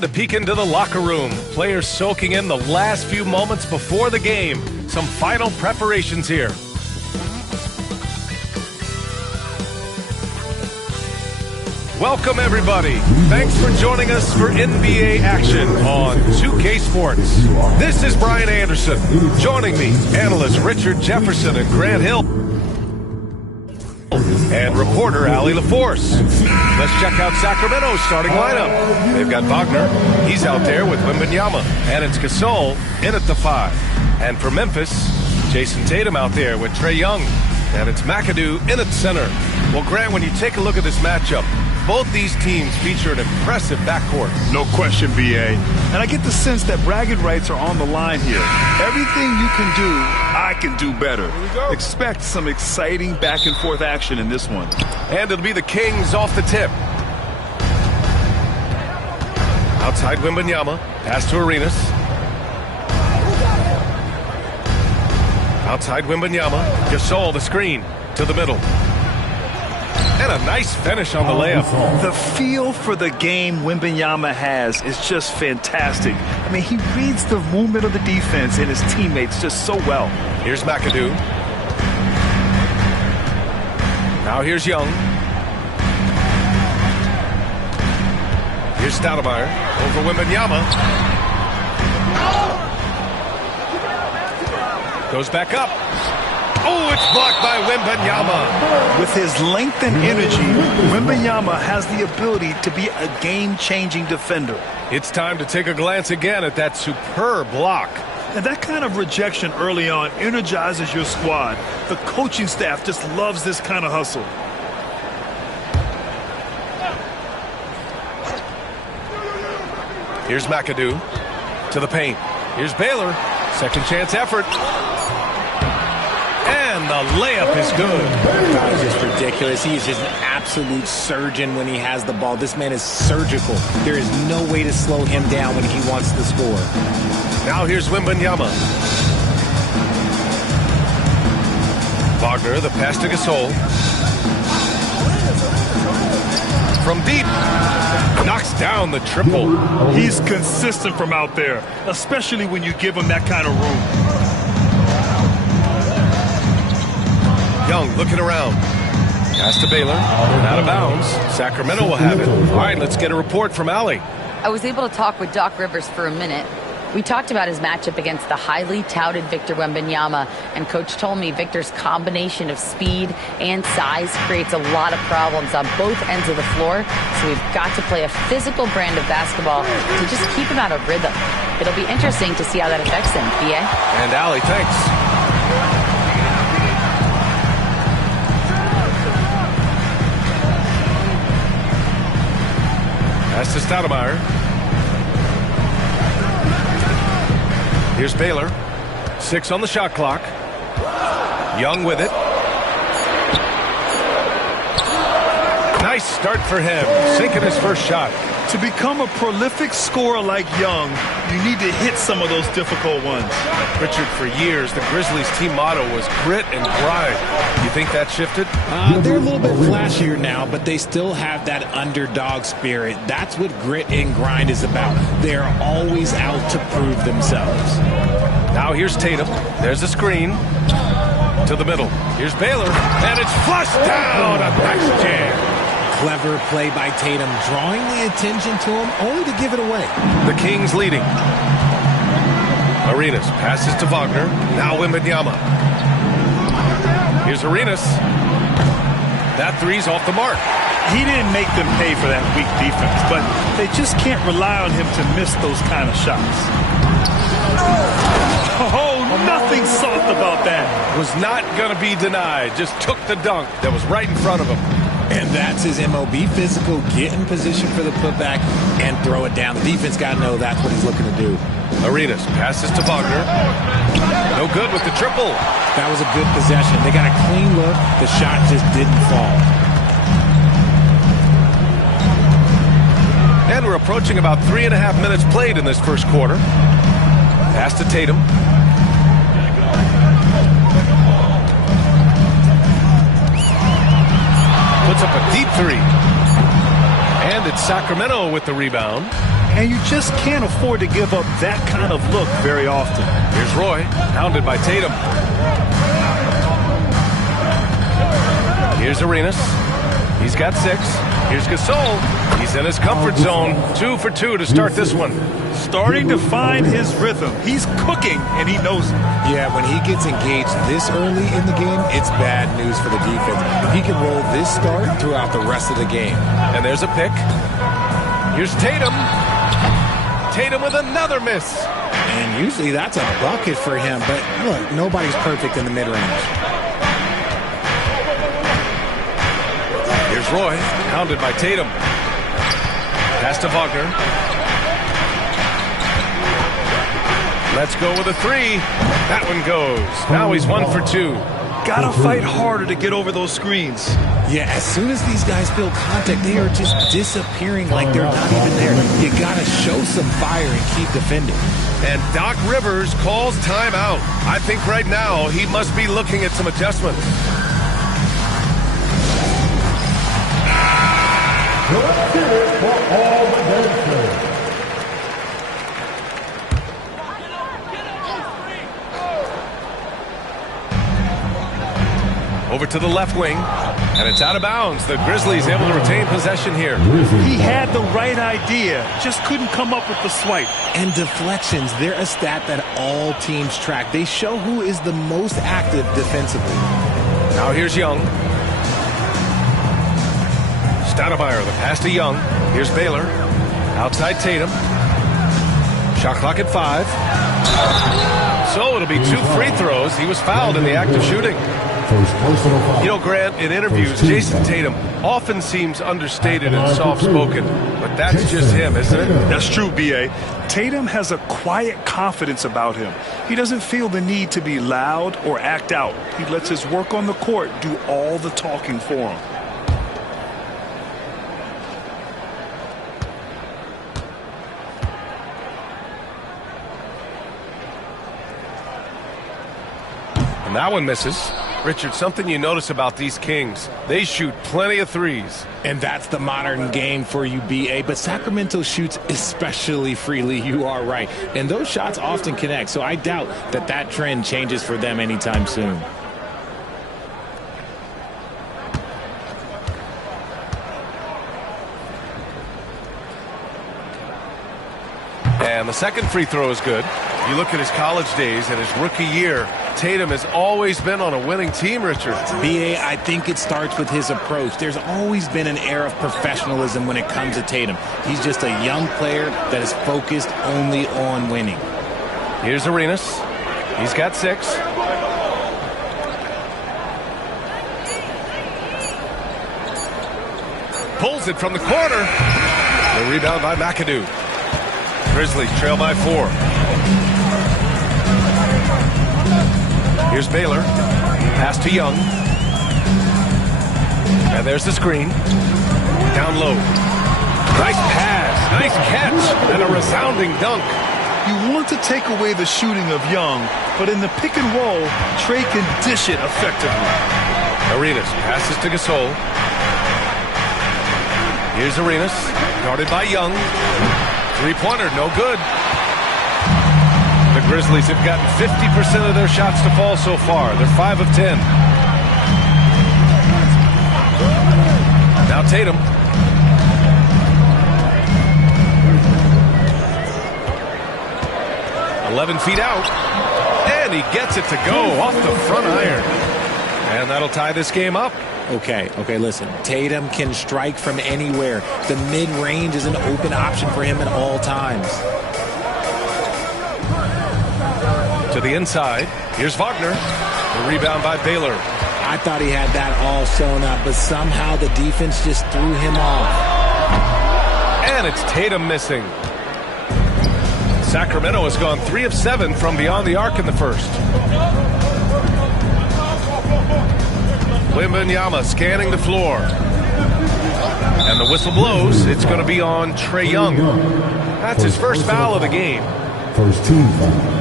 And a peek into the locker room. Players soaking in the last few moments before the game. Some final preparations here. Welcome, everybody. Thanks for joining us for NBA action on 2K Sports. This is Brian Anderson. Joining me, analysts Richard Jefferson and Grant Hill. And reporter Allie LaForce. Let's check out Sacramento's starting lineup. They've got Wagner. He's out there with Wembanyama. And it's Gasol in at the 5. And for Memphis, Jason Tatum out there with Trae Young. And it's McAdoo in at center. Well, Grant, when you take a look at this matchup, both these teams feature an impressive backcourt. No question, B.A. And I get the sense that bragging rights are on the line here. Everything you can do, I can do better. Expect some exciting back-and-forth action in this one. And it'll be the Kings off the tip. Outside Wembanyama. Pass to Arenas. Outside Wembanyama. Gasol the screen to the middle. And a nice finish on the layup. The feel for the game Wembanyama has is just fantastic. I mean, he reads the movement of the defense and his teammates just so well. Here's McAdoo. Now here's Young. Here's Stoudemire over Wembanyama. Goes back up. Oh, it's blocked by Wembanyama. With his length and energy, Wembanyama has the ability to be a game-changing defender. It's time to take a glance again at that superb block. And that kind of rejection early on energizes your squad. The coaching staff just loves this kind of hustle. Here's McAdoo to the paint. Here's Baylor. Second chance effort. And the layup is good. That is just ridiculous. He is just an absolute surgeon when he has the ball. This man is surgical. There is no way to slow him down when he wants to score. Now here's Wembanyama. Wagner, the pass to Gasol. From deep. Knocks down the triple. He's consistent from out there, especially when you give him that kind of room. Young looking around. Pass to Baylor. Out of bounds. Sacramento will have it. All right, let's get a report from Allie. I was able to talk with Doc Rivers for a minute. We talked about his matchup against the highly touted Victor Wembanyama, and Coach told me Victor's combination of speed and size creates a lot of problems on both ends of the floor, so we've got to play a physical brand of basketball to just keep him out of rhythm. It'll be interesting to see how that affects him, B.A. And Allie, thanks. Pass to Stoudemire. Here's Baylor. 6 on the shot clock. Young with it. Nice start for him. Sinking his first shot. To become a prolific scorer like Young, you need to hit some of those difficult ones. Richard, for years, the Grizzlies' team motto was grit and grind. You think that shifted? They're a little bit flashier now, but they still have that underdog spirit. That's what grit and grind is about. They're always out to prove themselves. Now here's Tatum. There's a screen. To the middle. Here's Baylor. And it's flushed down. A nice jam. Clever play by Tatum, drawing the attention to him, only to give it away. The Kings leading. Arenas passes to Wagner. Now Wembanyama. Here's Arenas. That three's off the mark. He didn't make them pay for that weak defense, but they just can't rely on him to miss those kind of shots. Oh, nothing soft about that. Was not going to be denied. Just took the dunk that was right in front of him. And that's his MOB, physical, get in position for the putback and throw it down. The defense got to know that's what he's looking to do. Arenas passes to Wagner. No good with the triple. That was a good possession. They got a clean look. The shot just didn't fall. And we're approaching about 3.5 minutes played in this first quarter. Pass to Tatum. Puts up a deep three. And it's Sacramento with the rebound. and you just can't afford to give up that kind of look very often. Here's Roy, hounded by Tatum. Here's Arenas. He's got 6. Here's Gasol. He's in his comfort zone. 2 for 2 to start this one. Starting to find his rhythm. He's cooking, and he knows it. Yeah, when he gets engaged this early in the game, it's bad news for the defense. If he can roll this start throughout the rest of the game. And there's a pick. Here's Tatum. Tatum with another miss. And usually that's a bucket for him, but look, nobody's perfect in the mid-range. Here's Roy, hounded by Tatum. Pass to Wagner. Let's go with a 3. That one goes. Now he's 1 for 2. Gotta fight harder to get over those screens. Yeah, as soon as these guys feel contact, they are just disappearing like they're not even there. You gotta show some fire and keep defending. And Doc Rivers calls timeout. I think right now he must be looking at some adjustments. Over to the left wing, and it's out of bounds. The Grizzlies able to retain possession here. He had the right idea, just couldn't come up with the swipe. And deflections, they're a stat that all teams track. They show who is the most active defensively. Now here's Young. Stoudemire, the pass to Young. Here's Baylor. Outside Tatum. Shot clock at 5. So it'll be 2 free throws. He was fouled in the act of shooting. You know, Grant, in interviews, Jason Tatum often seems understated and soft-spoken, but that's just him, isn't it? That's true, B.A. Tatum has a quiet confidence about him. He doesn't feel the need to be loud or act out. He lets his work on the court do all the talking for him. And that one misses. Richard, something you notice about these Kings, they shoot plenty of threes. And that's the modern game for you, B.A. But Sacramento shoots especially freely. You are right. And those shots often connect. So I doubt that that trend changes for them anytime soon. And the second free throw is good. You look at his college days and his rookie year, Tatum has always been on a winning team, Richard. B.A., I think it starts with his approach. There's always been an air of professionalism when it comes to Tatum. He's just a young player that is focused only on winning. Here's Arenas. He's got 6. Pulls it from the corner. The rebound by McAdoo. Grizzlies trail by 4. Here's Baylor. Pass to Young. And there's the screen. Down low. Nice pass. Nice catch. And a resounding dunk. You want to take away the shooting of Young, but in the pick and roll, Trey can dish it effectively. Arenas passes to Gasol. Here's Arenas. Guarded by Young. Three-pointer, no good. The Grizzlies have gotten 50% of their shots to fall so far. They're 5 of 10. Now Tatum. $11 feet out. And he gets it to go off the front iron. And that'll tie this game up. Okay, listen. Tatum can strike from anywhere. The mid-range is an open option for him at all times. To the inside. Here's Wagner. The rebound by Baylor. I thought he had that all sewn up, but somehow the defense just threw him off. And it's Tatum missing. Sacramento has gone 3 of 7 from beyond the arc in the first. Wembanyama scanning the floor. And the whistle blows. It's going to be on Trae Young. That's his first foul of the game. First team foul.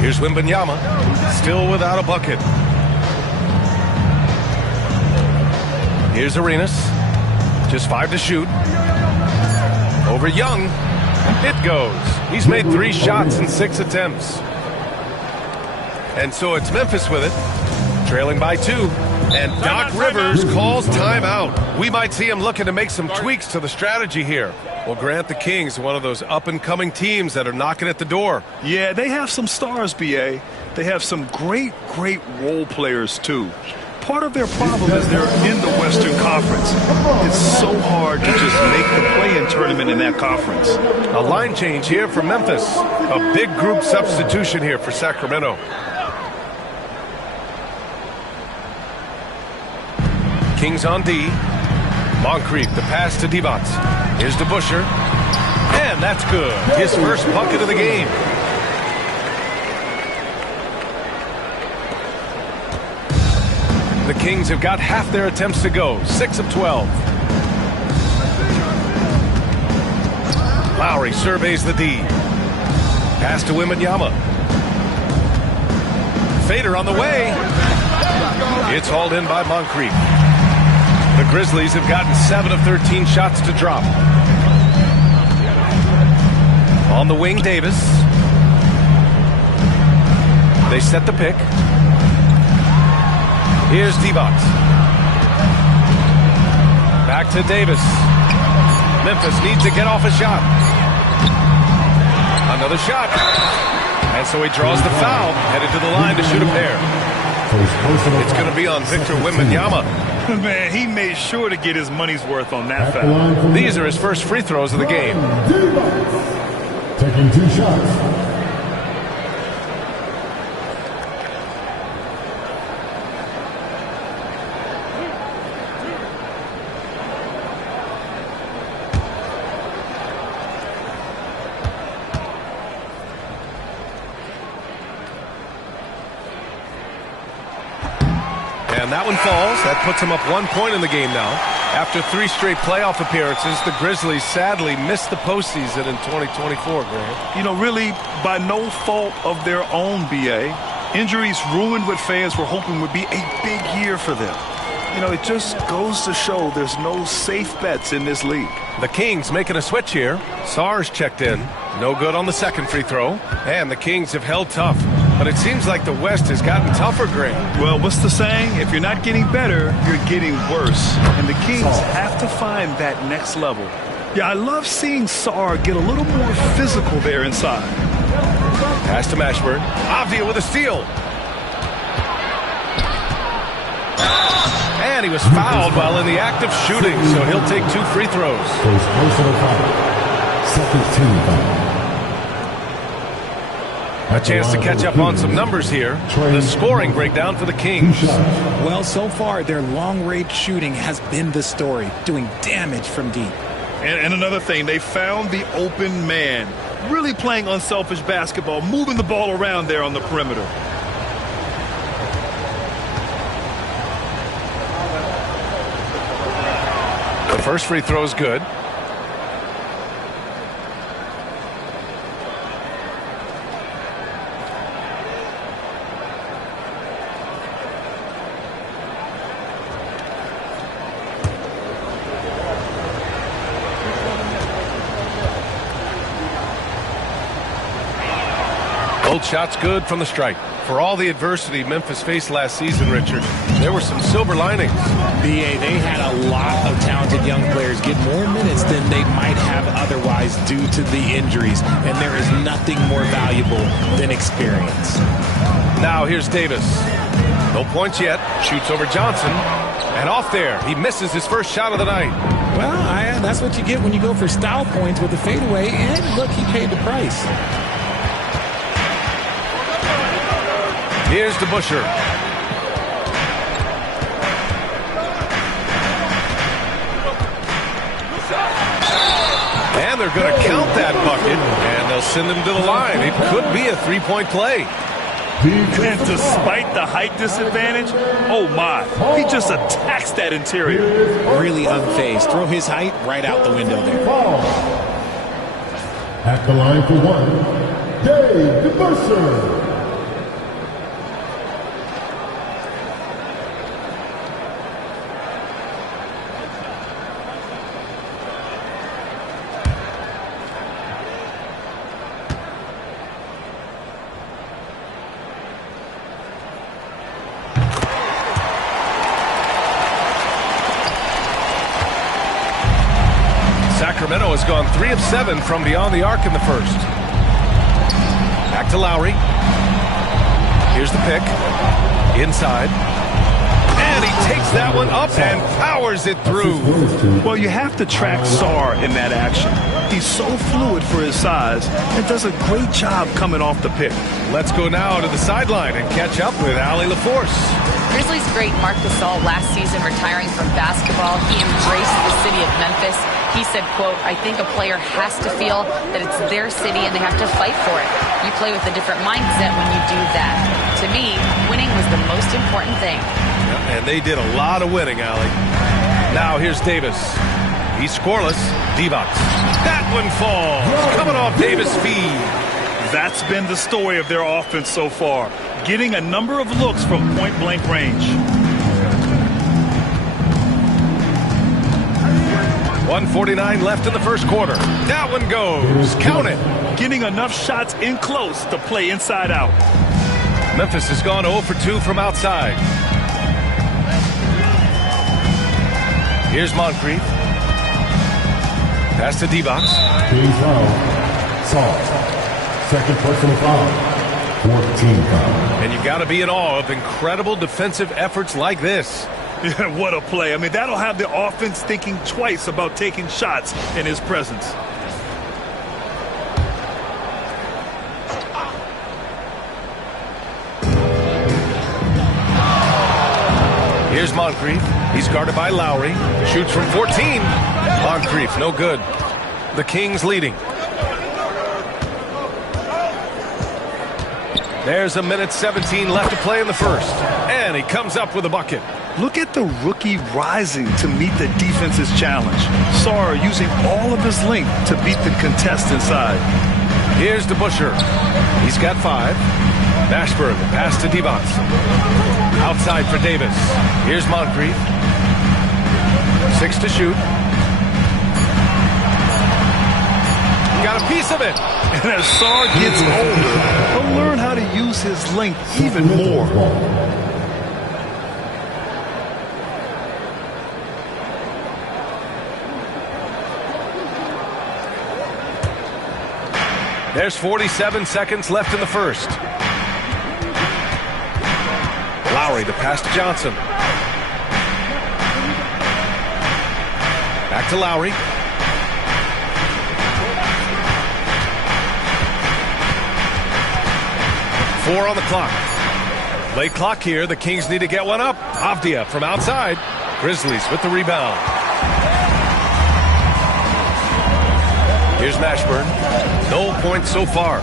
Here's Wembanyama, still without a bucket. Here's Arenas. Just 5 to shoot. Over Young. It goes. He's made 3 shots in 6 attempts. And so it's Memphis with it, trailing by 2. And Doc Rivers calls timeout. We might see him looking to make some tweaks to the strategy here. Well, Grant, the Kings, one of those up-and-coming teams that are knocking at the door. Yeah, they have some stars, B.A. They have some great role players, too. Part of their problem is they're in the Western Conference. It's so hard to just make the play-in tournament in that conference. A line change here for Memphis. A big group substitution here for Sacramento. Kings on D. Moncrief, the pass to Divac. Here's DeBusschere. And that's good. His first bucket of the game. The Kings have got half their attempts to go. 6 of 12. Lowry surveys the D. Pass to Wembanyama. Fader on the way. It's hauled in by Moncrief. The Grizzlies have gotten 7 of 13 shots to drop. On the wing, Davis. They set the pick. Here's Divac. Back to Davis. Memphis needs to get off a shot. Another shot. And so he draws the foul, headed to the line to shoot a pair. It's going to be on Victor Wembanyama. Man, he made sure to get his money's worth on that foul. These are his first free throws of the game. Taking 2 shots. And that one falls. That puts him up 1 point in the game now. After 3 straight playoff appearances, the Grizzlies sadly missed the postseason in 2024, Grant. You know, really, by no fault of their own, B.A. Injuries ruined what fans were hoping would be a big year for them. You know, it just goes to show there's no safe bets in this league. The Kings making a switch here. Sarge checked in. No good on the second free throw. And the Kings have held tough. But it seems like the West has gotten tougher, Grant. Well, what's the saying? If you're not getting better, you're getting worse. And the Kings have to find that next level. Yeah, I love seeing Sarge get a little more physical there inside. Pass to Mashburn. Avdia with a steal. And he was fouled while in the act of shooting, so he'll take 2 free throws. Second team foul. A chance to catch up on some numbers here. The scoring breakdown for the Kings. Well, so far, their long-range shooting has been the story, doing damage from deep. And another thing, they found the open man. Really playing unselfish basketball, moving the ball around there on the perimeter. The first free throw is good. Both shots good from the stripe. For all the adversity Memphis faced last season, Richard, there were some silver linings. BA, they had a lot of talented young players get more minutes than they might have otherwise due to the injuries, and there is nothing more valuable than experience. Now here's Davis. No points yet. Shoots over Johnson. And off there. He misses his first shot of the night. Well, that's what you get when you go for style points with a fadeaway, and look, he paid the price. Here's DeBusschere. And they're going to count that bucket, and they'll send him to the line. It could be a 3-point play. And despite the height disadvantage, oh my, he just attacks that interior. Really unfazed. Throw his height right out the window there. At the line for 1, Dave DeBusschere. Sacramento has gone 3 of 7 from beyond the arc in the first. Back to Lowry. Here's the pick. Inside. And he takes that one up and powers it through. Well, you have to track Sarr in that action. He's so fluid for his size and does a great job coming off the pick. Let's go now to the sideline and catch up with Allie LaForce. Grizzlies great Marc Gasol last season retiring from basketball. He embraced the city of Memphis. He said, quote, "I think a player has to feel that it's their city and they have to fight for it. You play with a different mindset when you do that. To me, winning was the most important thing." And they did a lot of winning, Allie. Now here's Davis. He's scoreless. Divac. That one falls. Coming off Davis' feed. That's been the story of their offense so far, getting a number of looks from point-blank range. 1:49 left in the first quarter. That one goes. Count it. Getting enough shots in close to play inside out. Memphis has gone 0 for 2 from outside. Here's Moncrief. Pass to Divac. Team foul. Salt. Second personal foul. 14 foul. And you got to be in awe of incredible defensive efforts like this. Yeah, what a play. I mean, that'll have the offense thinking twice about taking shots in his presence. Here's Moncrief. He's guarded by Lowry. Shoots from 14. Moncrief, no good. The Kings leading. There's 1:17 left to play in the first. And he comes up with a bucket. Look at the rookie rising to meet the defense's challenge. Sarr using all of his length to beat the contest inside. Here's DeBusschere. He's got 5. Mashburn, pass to Divac. Outside for Davis. Here's Moncrief. 6 to shoot. Got a piece of it. And as Sarr gets older, he'll learn how to use his length even more. There's 47 seconds left in the first. Lowry, the pass to Johnson. Back to Lowry. Four on the clock. Late clock here. The Kings need to get one up. Avdia from outside. Grizzlies with the rebound. Here's Mashburn. No points so far.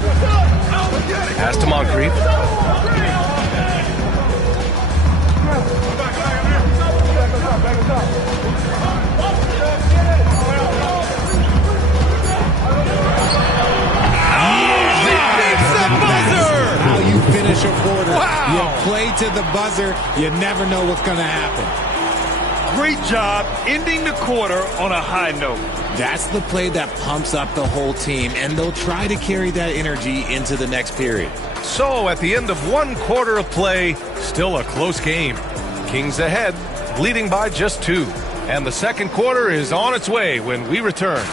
Pass to Moncrief. Finish a quarter. Wow. You play to the buzzer. You never know what's going to happen. Great job ending the quarter on a high note. That's the play that pumps up the whole team, and they'll try to carry that energy into the next period. So at the end of one quarter of play, still a close game. Kings ahead, leading by just 2. And the second quarter is on its way when we return.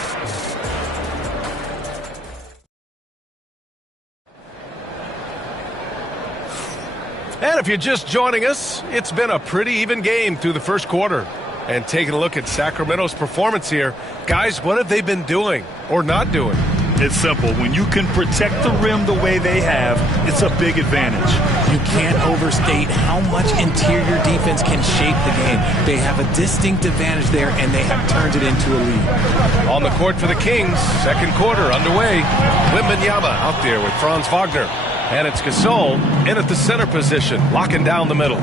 And if you're just joining us, it's been a pretty even game through the first quarter. And taking a look at Sacramento's performance here, guys, what have they been doing or not doing? It's simple. When you can protect the rim the way they have, it's a big advantage. You can't overstate how much interior defense can shape the game. They have a distinct advantage there, and they have turned it into a lead. On the court for the Kings, second quarter underway. Wembanyama out there with Franz Wagner. And it's Gasol in at the center position, locking down the middle.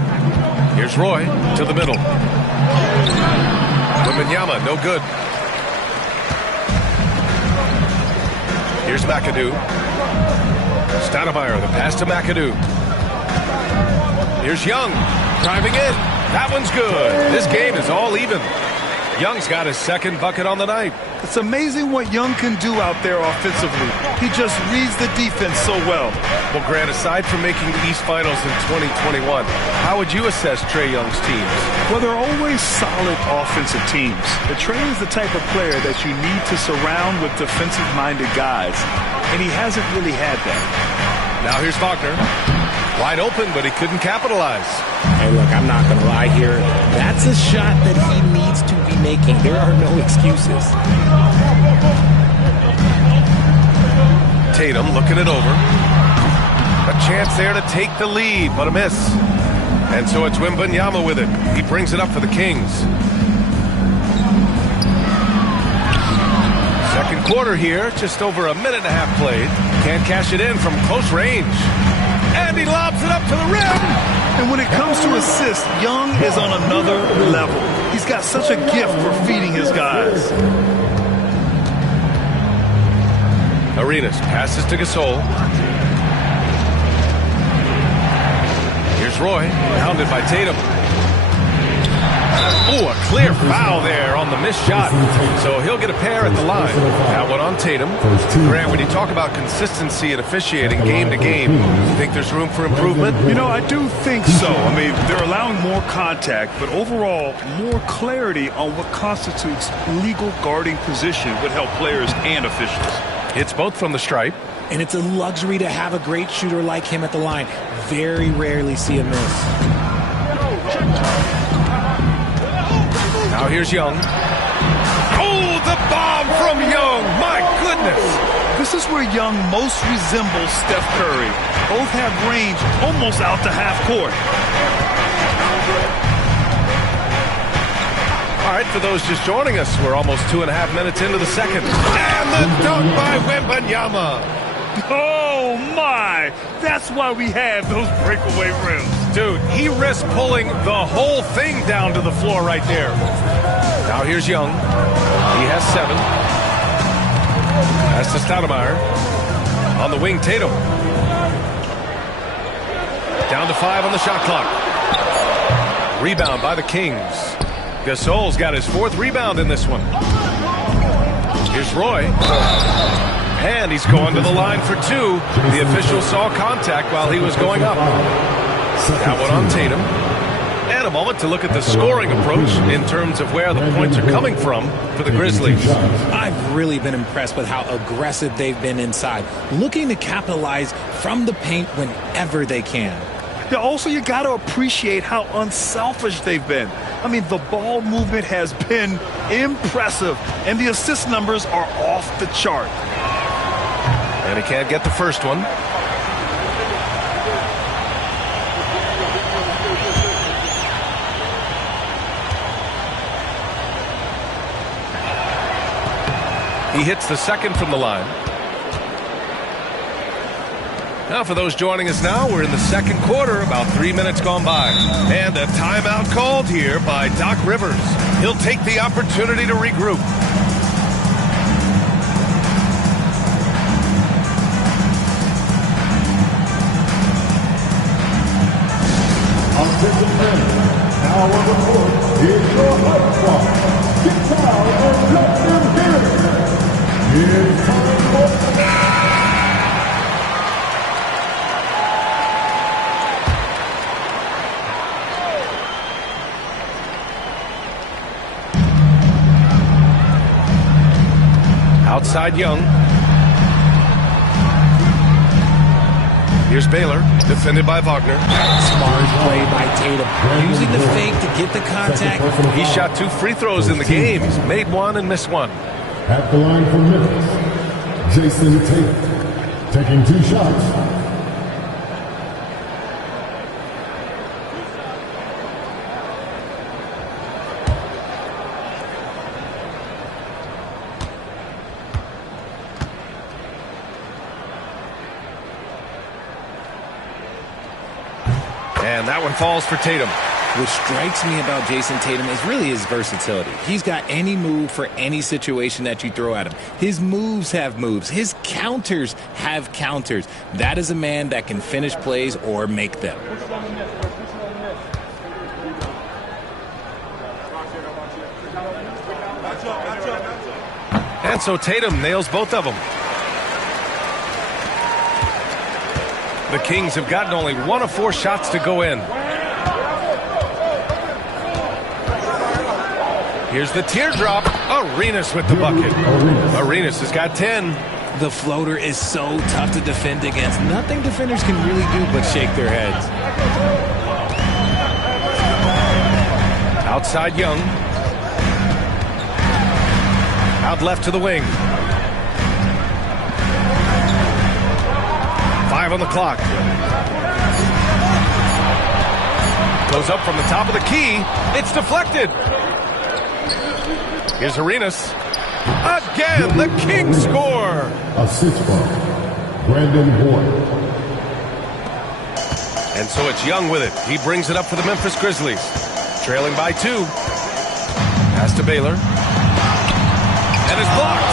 Here's Roy to the middle. Wembanyama, no good. Here's McAdoo. Stoudemire, the pass to McAdoo. Here's Young, driving in. That one's good. This game is all even. Young's got his second bucket on the night. It's amazing what Young can do out there offensively. He just reads the defense so well. Well, Grant, aside from making the East Finals in 2021, how would you assess Trae Young's teams? Well, they're always solid offensive teams. But Trae is the type of player that you need to surround with defensive-minded guys, and he hasn't really had that. Now here's Wagner. Wide open, but he couldn't capitalize. Hey, look, I'm not going to lie here. That's a shot that he needs to be making. There are no excuses. Tatum looking it over. A chance there to take the lead, but a miss. And so it's Wembanyama with it. He brings it up for the Kings. Second quarter here, just over a minute and a half played. Can't cash it in from close range. And he lobs it up to the rim. And when it comes to assists, Young is on another level. He's got such a gift for feeding his guys. Arenas passes to Gasol. Here's Roy, pounded by Tatum. Oh, a clear foul there on the missed shot. So he'll get a pair at the line. That one on Tatum. Grant, when you talk about consistency and officiating game to game, you think there's room for improvement? You know, I do think so. I mean, they're allowing more contact, but overall, more clarity on what constitutes legal guarding position would help players and officials. It's both from the stripe. And it's a luxury to have a great shooter like him at the line. Very rarely see a miss. Now here's Young. Oh, the bomb from Young. My goodness. This is where Young most resembles Steph Curry. Both have range almost out to half court. All right, for those just joining us, we're almost 2.5 minutes into the second. And the dunk by Wembanyama. Oh, my. That's why we have those breakaway rims. Dude, he risked pulling the whole thing down to the floor right there. Now here's Young. He has 7. That's to Stoudemire. On the wing, Tatum. Down to 5 on the shot clock. Rebound by the Kings. Gasol's got his 4th rebound in this one. Here's Roy. And he's going to the line for 2. The official saw contact while he was going up. That one on Tatum. And a moment to look at the scoring approach in terms of where the points are coming from for the Grizzlies. I've really been impressed with how aggressive they've been inside, looking to capitalize from the paint whenever they can. Yeah, also, you got to appreciate how unselfish they've been. I mean, the ball movement has been impressive, and the assist numbers are off the chart. And he can't get the first one. He hits the second from the line. Now for those joining us now, we're in the second quarter, about 3 minutes gone by. And a timeout called here by Doc Rivers. He'll take the opportunity to regroup. Now on the court is your high squad. Get down and let them hear it. It's time for outside Young. Here's Baylor, defended by Wagner. Smart play by Tatum, using the fake to get the contact. He shot 2 free throws in the game. He's made 1 and missed 1. at the line for Memphis, Jason Tatum, taking 2 shots. And that one falls for Tatum. What strikes me about Jason Tatum is really his versatility. He's got any move for any situation that you throw at him. His moves have moves. His counters have counters. That is a man that can finish plays or make them. And so Tatum nails both of them. The Kings have gotten only 1 of 4 shots to go in. Here's the teardrop. Arenas with the bucket. Arenas has got 10. The floater is so tough to defend against. Nothing defenders can really do but shake their heads. Outside Young. Out left to the wing. 5 on the clock. Goes up from the top of the key. It's deflected. Here's Arenas. Again, the Kings score. Assist from Brandon Boyd. And so it's Young with it. He brings it up for the Memphis Grizzlies. Trailing by 2. Pass to Baylor. And it's blocked.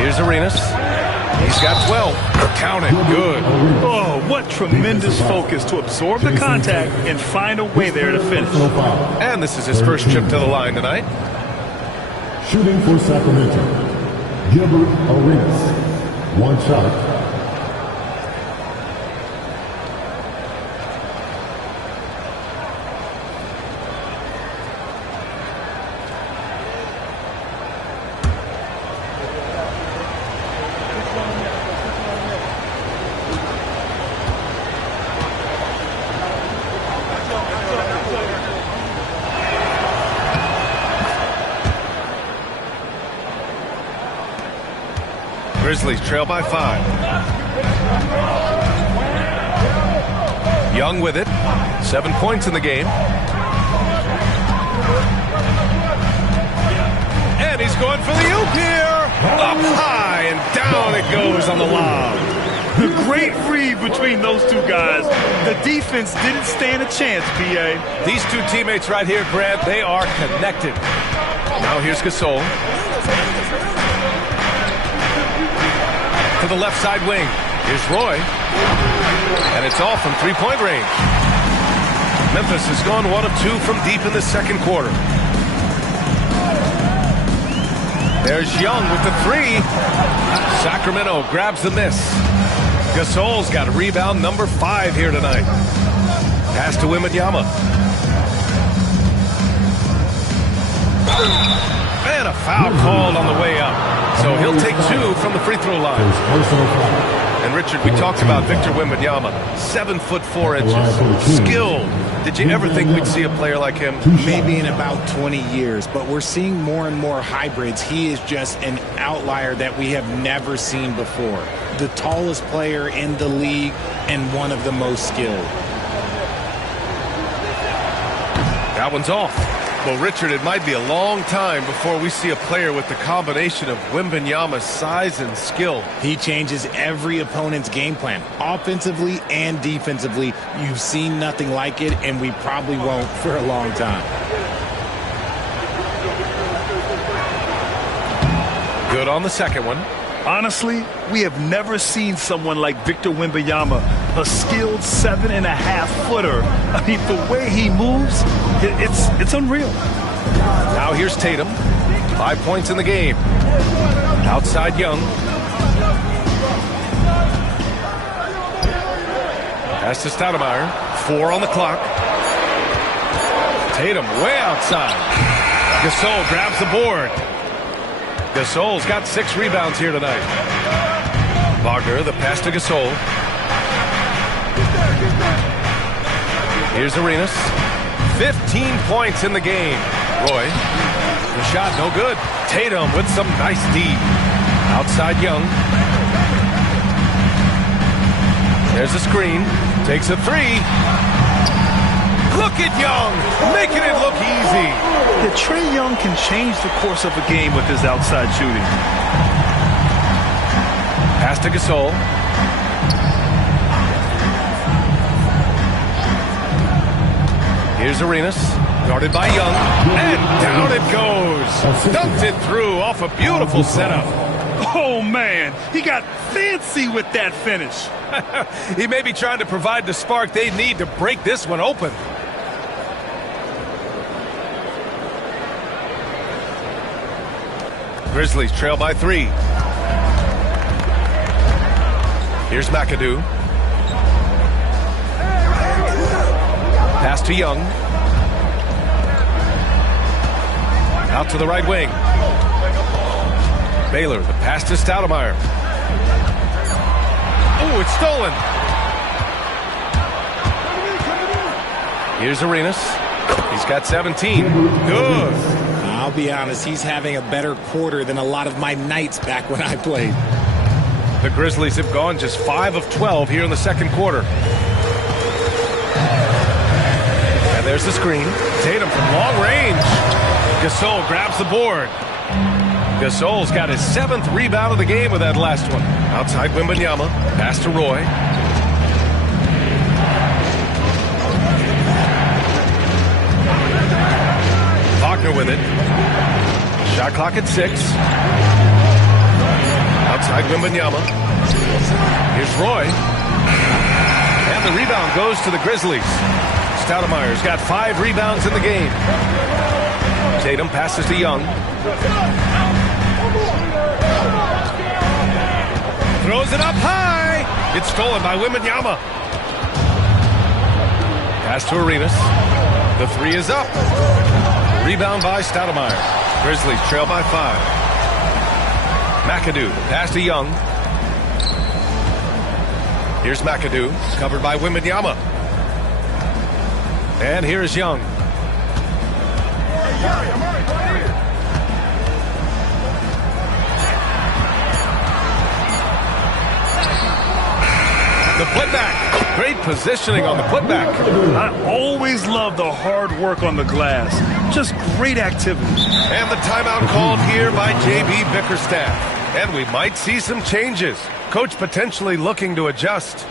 Here's Arenas. He's got 12. Count it. Good. Oh, what tremendous focus to absorb the contact and find a way there to finish. And this is his first trip to the line tonight. Shooting for Sacramento, Gilbert Arenas. 1 shot. Grizzlies trail by 5. Young with it. 7 points in the game. And he's going for the oop here. Up high and down it goes on the lob. The great read between those two guys. The defense didn't stand a chance, B.A. These two teammates right here, Grant, they are connected. Now here's Gasol. To the left side wing. Here's Roy. And it's off from 3-point range. Memphis has gone 1 of 2 from deep in the second quarter. There's Young with the 3. Sacramento grabs the miss. Gasol's got rebound number 5 here tonight. Pass to Wembanyama. And a foul called on the way up. So he'll take 2 from the free throw line. And Richard, we talked about Victor Wembanyama. 7 foot 4 inches. Skilled. Did you ever think we'd see a player like him? Maybe in about 20 years, but we're seeing more and more hybrids. He is just an outlier that we have never seen before. The tallest player in the league and one of the most skilled. That one's off. Well, Richard, it might be a long time before we see a player with the combination of Wembanyama's size and skill. He changes every opponent's game plan, offensively and defensively. You've seen nothing like it, and we probably won't for a long time. Good on the second one. Honestly, we have never seen someone like Victor Wembanyama, a skilled 7.5-footer. I mean, the way he moves, it's unreal. Now here's Tatum. 5 points in the game. Outside Young. Pass to Stoudemire. 4 on the clock. Tatum way outside. Gasol grabs the board. Gasol's got 6 rebounds here tonight. Wagner, the pass to Gasol. Here's Arenas. 15 points in the game. Roy. The shot no good. Tatum with some nice D. Outside Young. There's a screen. Takes a 3. Look at Young, making it look easy. Yeah, Trae Young can change the course of a game with his outside shooting. Pass to Gasol. Here's Arenas, guarded by Young, and down it goes. Dunked it through off a beautiful setup. Oh, man, he got fancy with that finish. He may be trying to provide the spark they need to break this one open. Grizzlies trail by 3. Here's McAdoo. Pass to Young. Out to the right wing. Baylor, the pass to Stoudemire. Oh, it's stolen. Here's Arenas. He's got 17. Good. I'll be honest, he's having a better quarter than a lot of my nights back when I played. The Grizzlies have gone just 5 of 12 here in the second quarter. And there's the screen. Tatum from long range. Gasol grabs the board. Gasol's got his 7th rebound of the game with that last one. Outside Wembanyama. Pass to Roy. Wagner with it. Shot clock at 6. Outside Wembanyama. Here's Roy. And the rebound goes to the Grizzlies. Stoudemire's got 5 rebounds in the game. Tatum passes to Young. Throws it up high. It's stolen by Wembanyama. Pass to Arenas. The 3 is up. Rebound by Stoudemire. Grizzlies trail by 5. McAdoo, pass to Young. Here's McAdoo, covered by Wembanyama. And here's Young. The putback. Great positioning on the putback. I always love the hard work on the glass. Just great activity. And the timeout called here by J.B. Bickerstaff. And we might see some changes. Coach potentially looking to adjust.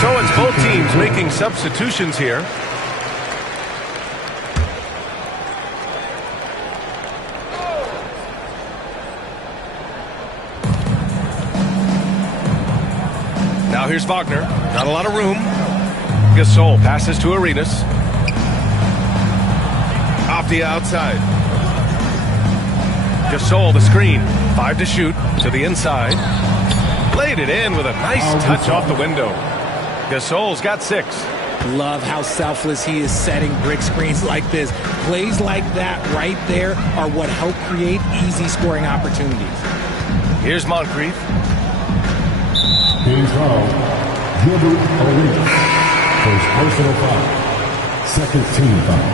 So it's both teams making substitutions here. Now here's Wagner. Not a lot of room. Gasol passes to Arenas. Off the outside. Gasol the screen. 5 to shoot. To the inside. Laid it in with a nice touch off the window. Gasol's got 6. Love how selfless he is setting brick screens like this. Plays like that right there are what help create easy scoring opportunities. Here's Moncrief. Team foul. Gilbert Arenas. First personal foul. Second team foul.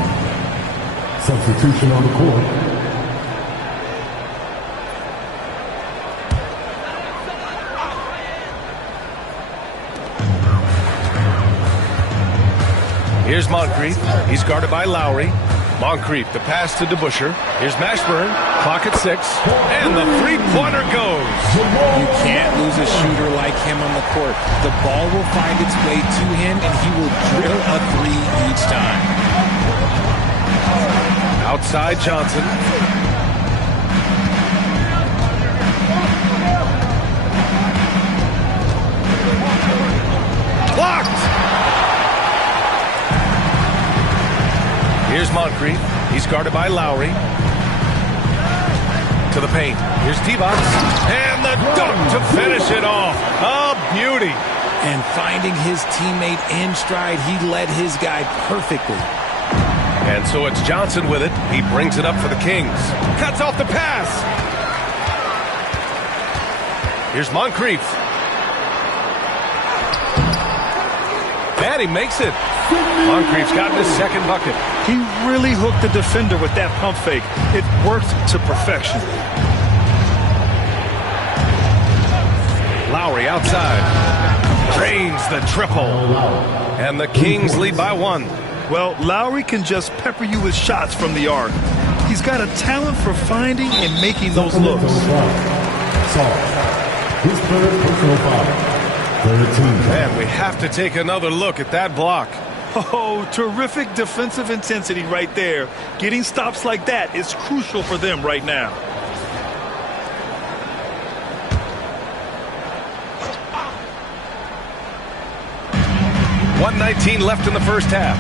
Substitution on the court. Here's Moncrief. He's guarded by Lowry. Moncrief, the pass to DeBusschere. Here's Mashburn. Clock at 6. And the three-pointer goes. You can't lose a shooter like him on the court. The ball will find its way to him, and he will drill a 3 each time. Outside Johnson. Blocked! Here's Moncrief. He's guarded by Lowry. To the paint. Here's T-Box. And the dunk to finish it off. A beauty. And finding his teammate in stride, he led his guy perfectly. And so it's Johnson with it. He brings it up for the Kings. Cuts off the pass. Here's Moncrief. And he makes it. Moncrief's gotten his 2nd bucket. He really hooked the defender with that pump fake. It worked to perfection. Lowry outside. Drains the triple. And the Kings lead by 1. Well, Lowry can just pepper you with shots from the arc. He's got a talent for finding and making those looks. His third personal foul. And we have to take another look at that block. Oh, terrific defensive intensity right there. Getting stops like that is crucial for them right now. 1:19 left in the first half.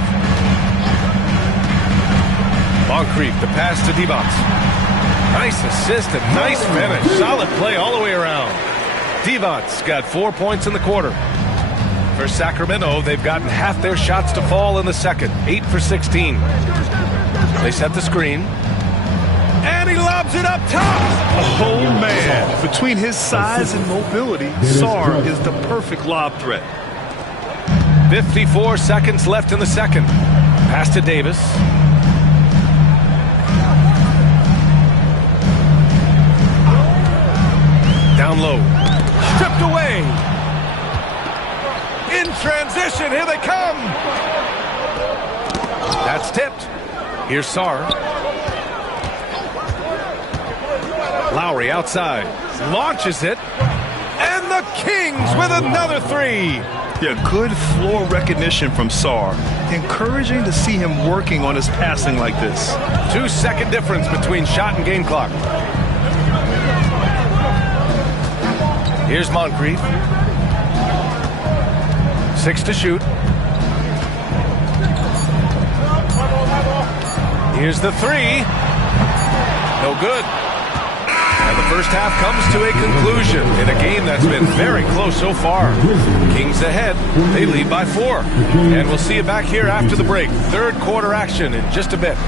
Moncrief, the pass to Divac. Nice assist and nice finish. Solid play all the way around. Divac's got 4 points in the quarter. For Sacramento, they've gotten half their shots to fall in the second. 8 for 16. They set the screen. And he lobs it up top. Oh, man. Between his size and mobility, Sarr is the perfect lob threat. 54 seconds left in the second. Pass to Davis. Down low. Stripped away. In transition. Here they come. That's tipped. Here's Sarr. Lowry outside. Launches it. And the Kings with another three. Yeah, good floor recognition from Sarr. Encouraging to see him working on his passing like this. 2-second difference between shot and game clock. Here's Moncrief. 6 to shoot. Here's the three. No good. And the first half comes to a conclusion in a game that's been very close so far. Kings ahead. They lead by 4. And we'll see you back here after the break. Third quarter action in just a bit.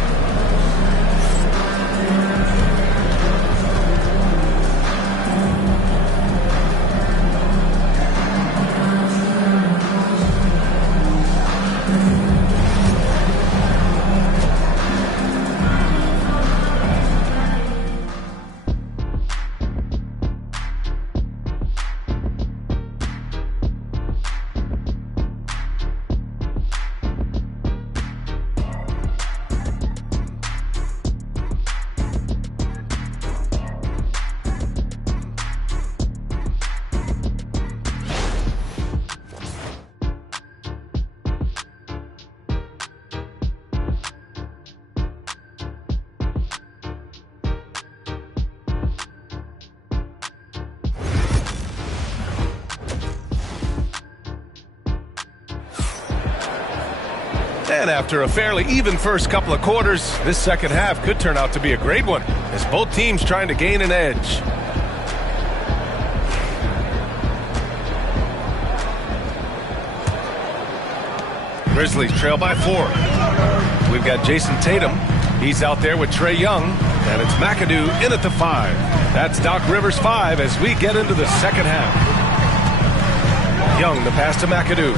And after a fairly even first couple of quarters, this second half could turn out to be a great one, as both teams trying to gain an edge. Grizzlies trail by 4. We've got Jason Tatum. He's out there with Trae Young, and it's McAdoo in at the 5. That's Doc Rivers' 5 as we get into the second half. Young, the pass to McAdoo.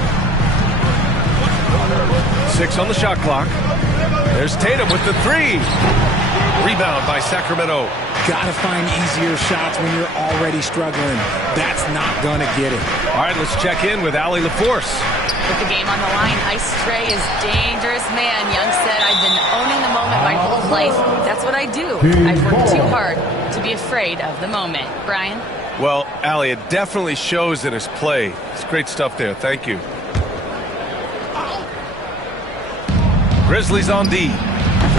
6 on the shot clock. There's Tatum with the 3. Rebound by Sacramento. Gotta find easier shots when you're already struggling. That's not gonna get it. All right, let's check in with Allie LaForce. With the game on the line, Ice Trae is dangerous, man. Young said, I've been owning the moment my whole life. That's what I do. I've worked too hard to be afraid of the moment. Brian? Well, Allie, it definitely shows in his play. It's great stuff there. Thank you. Grizzlies on D.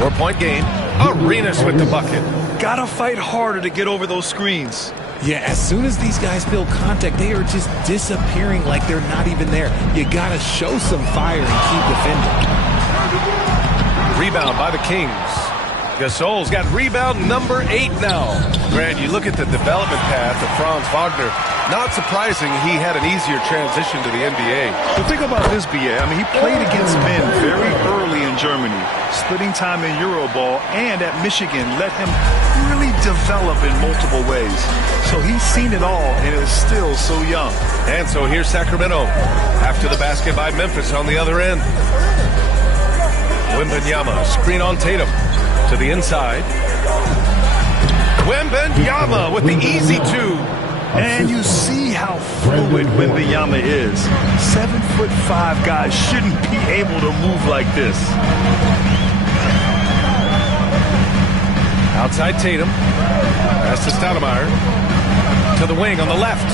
4-point game. Arenas with the bucket. Gotta fight harder to get over those screens. Yeah, as soon as these guys feel contact, they are just disappearing like they're not even there. You gotta show some fire and keep defending. Rebound by the Kings. Gasol's got rebound number 8 now. Grant, you look at the development path of Franz Wagner. Not surprising he had an easier transition to the NBA. The thing about this, BA, I mean, he played against men very early in Germany, splitting time in Euroball, and at Michigan let him really develop in multiple ways. So he's seen it all and is still so young. And so here's Sacramento after the basket by Memphis on the other end. Wembanyama, screen on Tatum to the inside. Wembanyama with the easy 2. And you see how fluid Wembanyama is. 7'5" guys shouldn't be able to move like this. Outside Tatum. Pass to Stoudemire. To the wing on the left.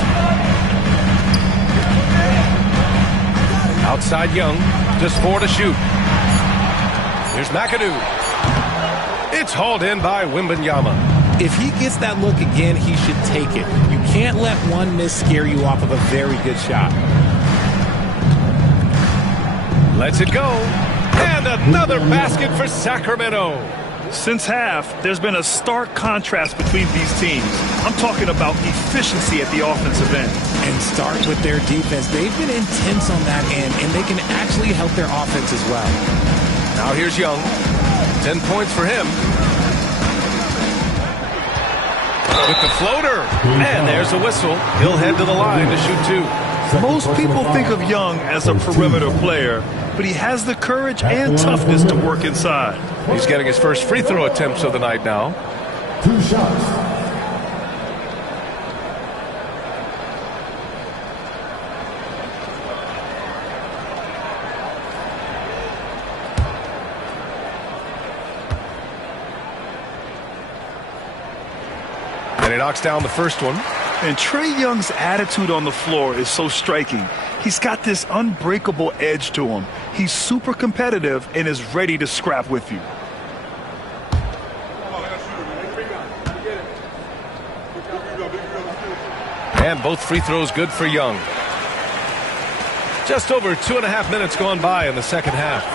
Outside Young. Just 4 to shoot. Here's McAdoo. It's hauled in by Wembanyama. If he gets that look again, he should take it. You can't let one miss scare you off of a very good shot. Lets it go. And another basket for Sacramento. Since half, there's been a stark contrast between these teams. I'm talking about efficiency at the offensive end. And start with their defense. They've been intense on that end, and they can actually help their offense as well. Now here's Young. 10 points for him. With the floater. And there's the whistle. He'll head to the line to shoot two. Most people think of Young as a perimeter player, but he has the courage and toughness to work inside. He's getting his first free throw attempts of the night now. 2 shots. And he knocks down the first one. And Trae Young's attitude on the floor is so striking. He's got this unbreakable edge to him. He's super competitive and is ready to scrap with you. And both free throws good for Young. Just over 2.5 minutes gone by in the second half.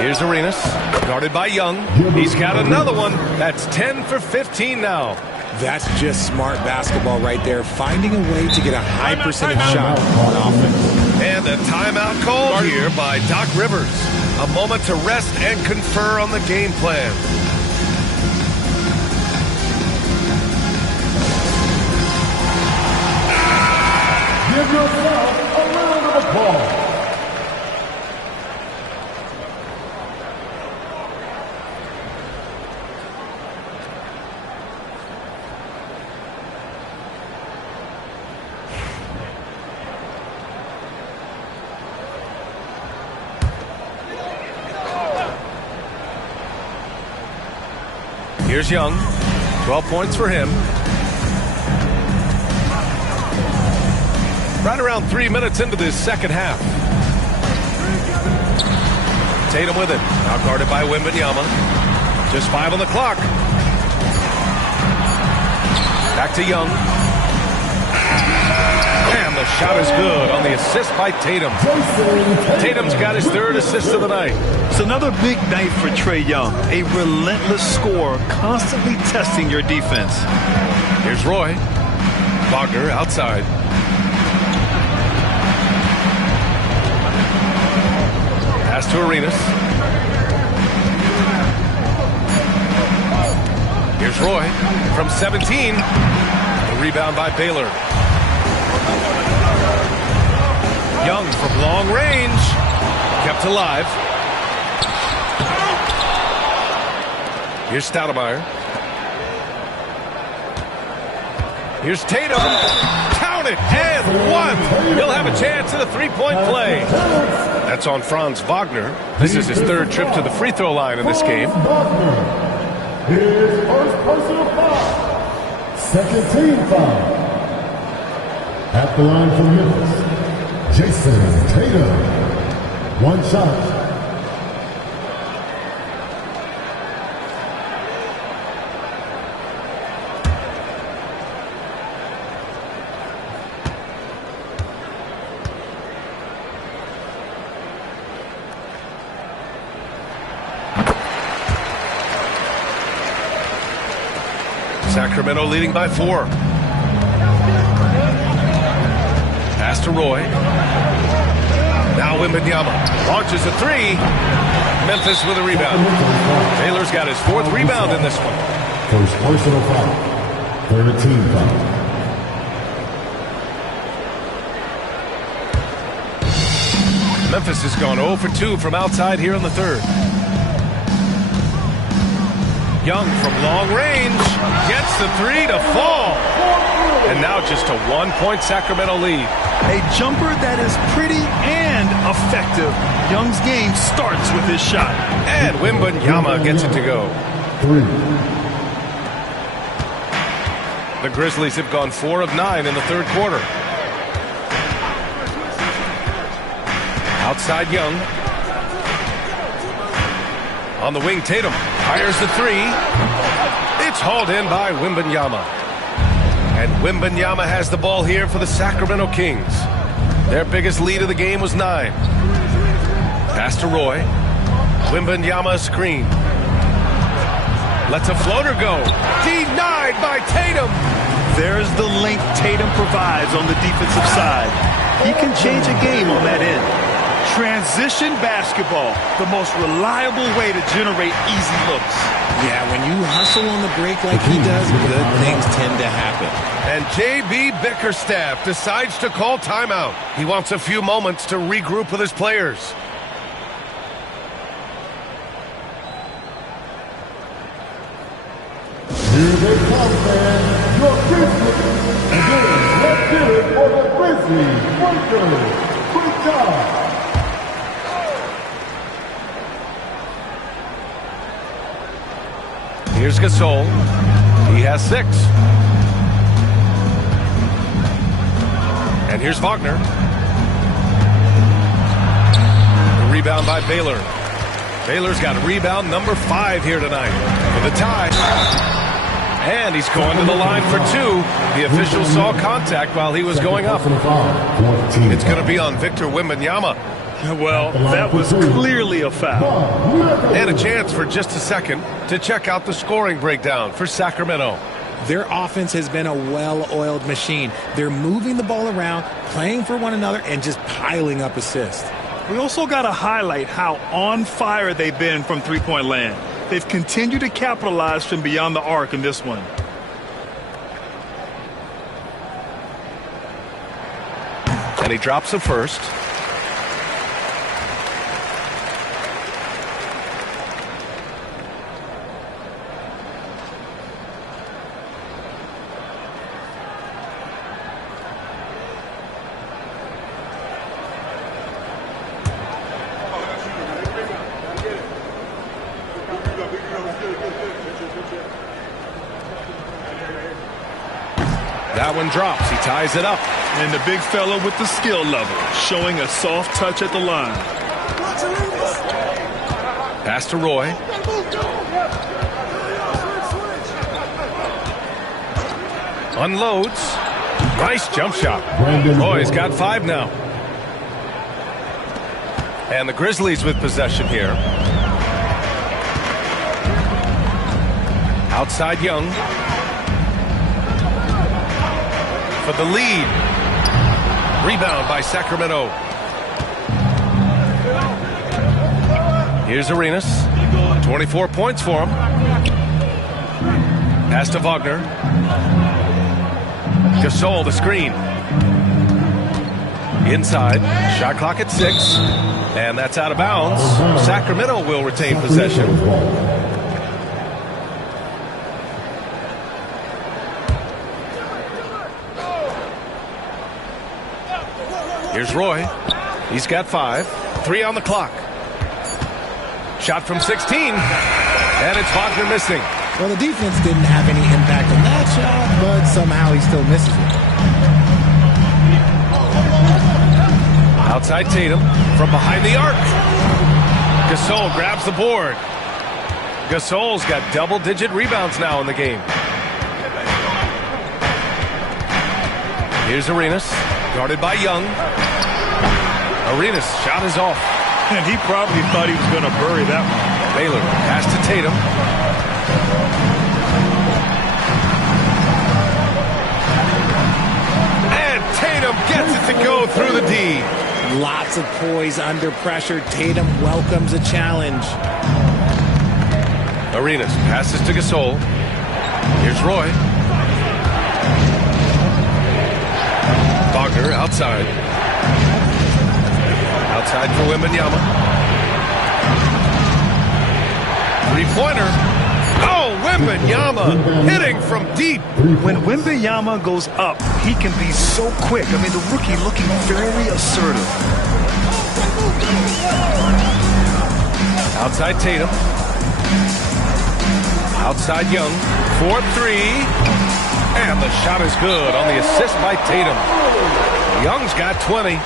Here's Arenas, guarded by Young. He's got another one. That's 10 for 15 now. That's just smart basketball right there, finding a way to get a high percentage shot on offense. And a timeout called here by Doc Rivers. A moment to rest and confer on the game plan. Give yourself a round of applause. Here's Young. 12 points for him. Right around 3 minutes into this second half. Tatum with it. Now guarded by Wembanyama. Just 5 on the clock. Back to Young. And the shot is good on the assist by Tatum. Tatum's got his 3rd assist of the night. It's another big night for Trae Young. A relentless scorer, constantly testing your defense. Here's Roy. Wagner outside. Pass to Arenas. Here's Roy from 17. The rebound by Baylor. Young from long range. Kept alive. Here's Stoudemire. Here's Tatum. Count it and one. He'll have a chance at a three-point play. That's on Franz Wagner. This is his 3rd trip to the free throw line in this game. His first personal foul. Second team foul. At the line for Memphis, Jason Tatum. 1 shot. Sacramento leading by 4. Pass to Roy. Now Wembanyama launches a 3. Memphis with a rebound. Taylor's got his 4th rebound in this one. First personal foul. 3rd team foul. Memphis has gone 0 for 2 from outside here in the 3rd. Young from long range gets the 3 to fall. And now just a 1-point Sacramento lead. A jumper that is pretty and effective. Young's game starts with his shot. And Wembanyama gets it to go. 3. The Grizzlies have gone 4 of 9 in the 3rd quarter. Outside Young. On the wing, Tatum fires the 3. It's hauled in by Wembanyama. And Wembanyama has the ball here for the Sacramento Kings. Their biggest lead of the game was 9. Pass to Roy. Wembanyama screen. Lets a floater go. Denied by Tatum. There's the length Tatum provides on the defensive side. He can change a game on that end. Transition basketball, the most reliable way to generate easy looks. Yeah, when you hustle on the break like he does, good things tend to happen. And J.B. Bickerstaff decides to call timeout. He wants a few moments to regroup with his players. Here they come, man. Your Grizzlies. Again, let's hear it for the Grizzlies. Workers. Great job. Here's Gasol. He has 6. And here's Wagner. The rebound by Baylor. Baylor's got rebound number 5 here tonight for the tie. And he's going to the line for 2. The official saw contact while he was going up. It's going to be on Victor Wembanyama. Well, that was clearly a foul. And a chance for just a second to check out the scoring breakdown for Sacramento. Their offense has been a well-oiled machine. They're moving the ball around, playing for one another, and just piling up assists. We also got to highlight how on fire they've been from three-point land. They've continued to capitalize from beyond the arc in this one. And he drops the first. That one drops. He ties it up. And the big fella with the skill level, showing a soft touch at the line. Pass to Roy. Unloads. Nice jump shot. Roy's got 5 now. And the Grizzlies with possession here. Outside Young. For the lead. Rebound by Sacramento. Here's Arenas. 24 points for him. Pass to Wagner. Gasol, the screen. Inside. Shot clock at 6. And that's out of bounds. Sacramento will retain possession. Here's Roy. He's got 5. 3 on the clock. Shot from 16. And it's Wagner missing. Well, the defense didn't have any impact on that shot, but somehow he still misses it. Outside Tatum from behind the arc. Gasol grabs the board. Gasol's got double-digit rebounds now in the game. Here's Arenas, guarded by Young. Arenas' shot is off. And he probably thought he was going to bury that one. Baylor pass to Tatum. And Tatum gets it to go through the D. Lots of poise under pressure. Tatum welcomes a challenge. Arenas passes to Gasol. Here's Roy. Wagner outside. Outside for Wembanyama. Three-pointer. Oh, Wembanyama hitting from deep. When Wembanyama goes up, he can be so quick. I mean, the rookie looking very assertive. Outside Tatum. Outside Young. 4-3. And the shot is good on the assist by Tatum. Young's got 20.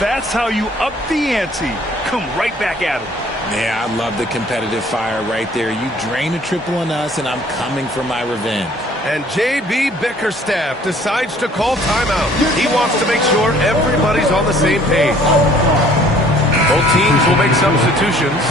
That's how you up the ante. Come right back at him. Yeah, I love the competitive fire right there. You drain a triple on us, and I'm coming for my revenge. And J.B. Bickerstaff decides to call timeout. He wants to make sure everybody's on the same page. Both teams will make substitutions.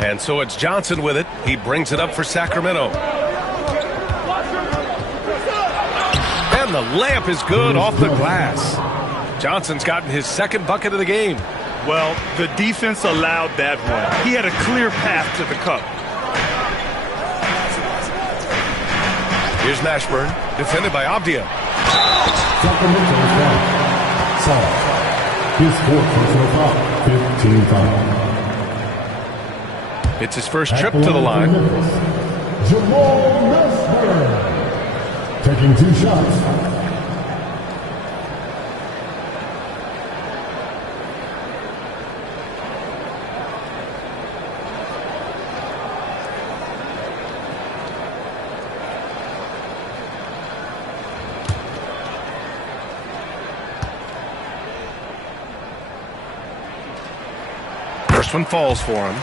And so it's Johnson with it. He brings it up for Sacramento. And the layup is good off the glass. Johnson's gotten his second bucket of the game. Well, the defense allowed that one. He had a clear path to the cup. Here's Mashburn, defended by Avdia. Sacramento's down. Saul. His fourth personal foul. 15 foul. It's his first trip to the line. Jamal Mashburn. Taking 2 shots. First one falls for him.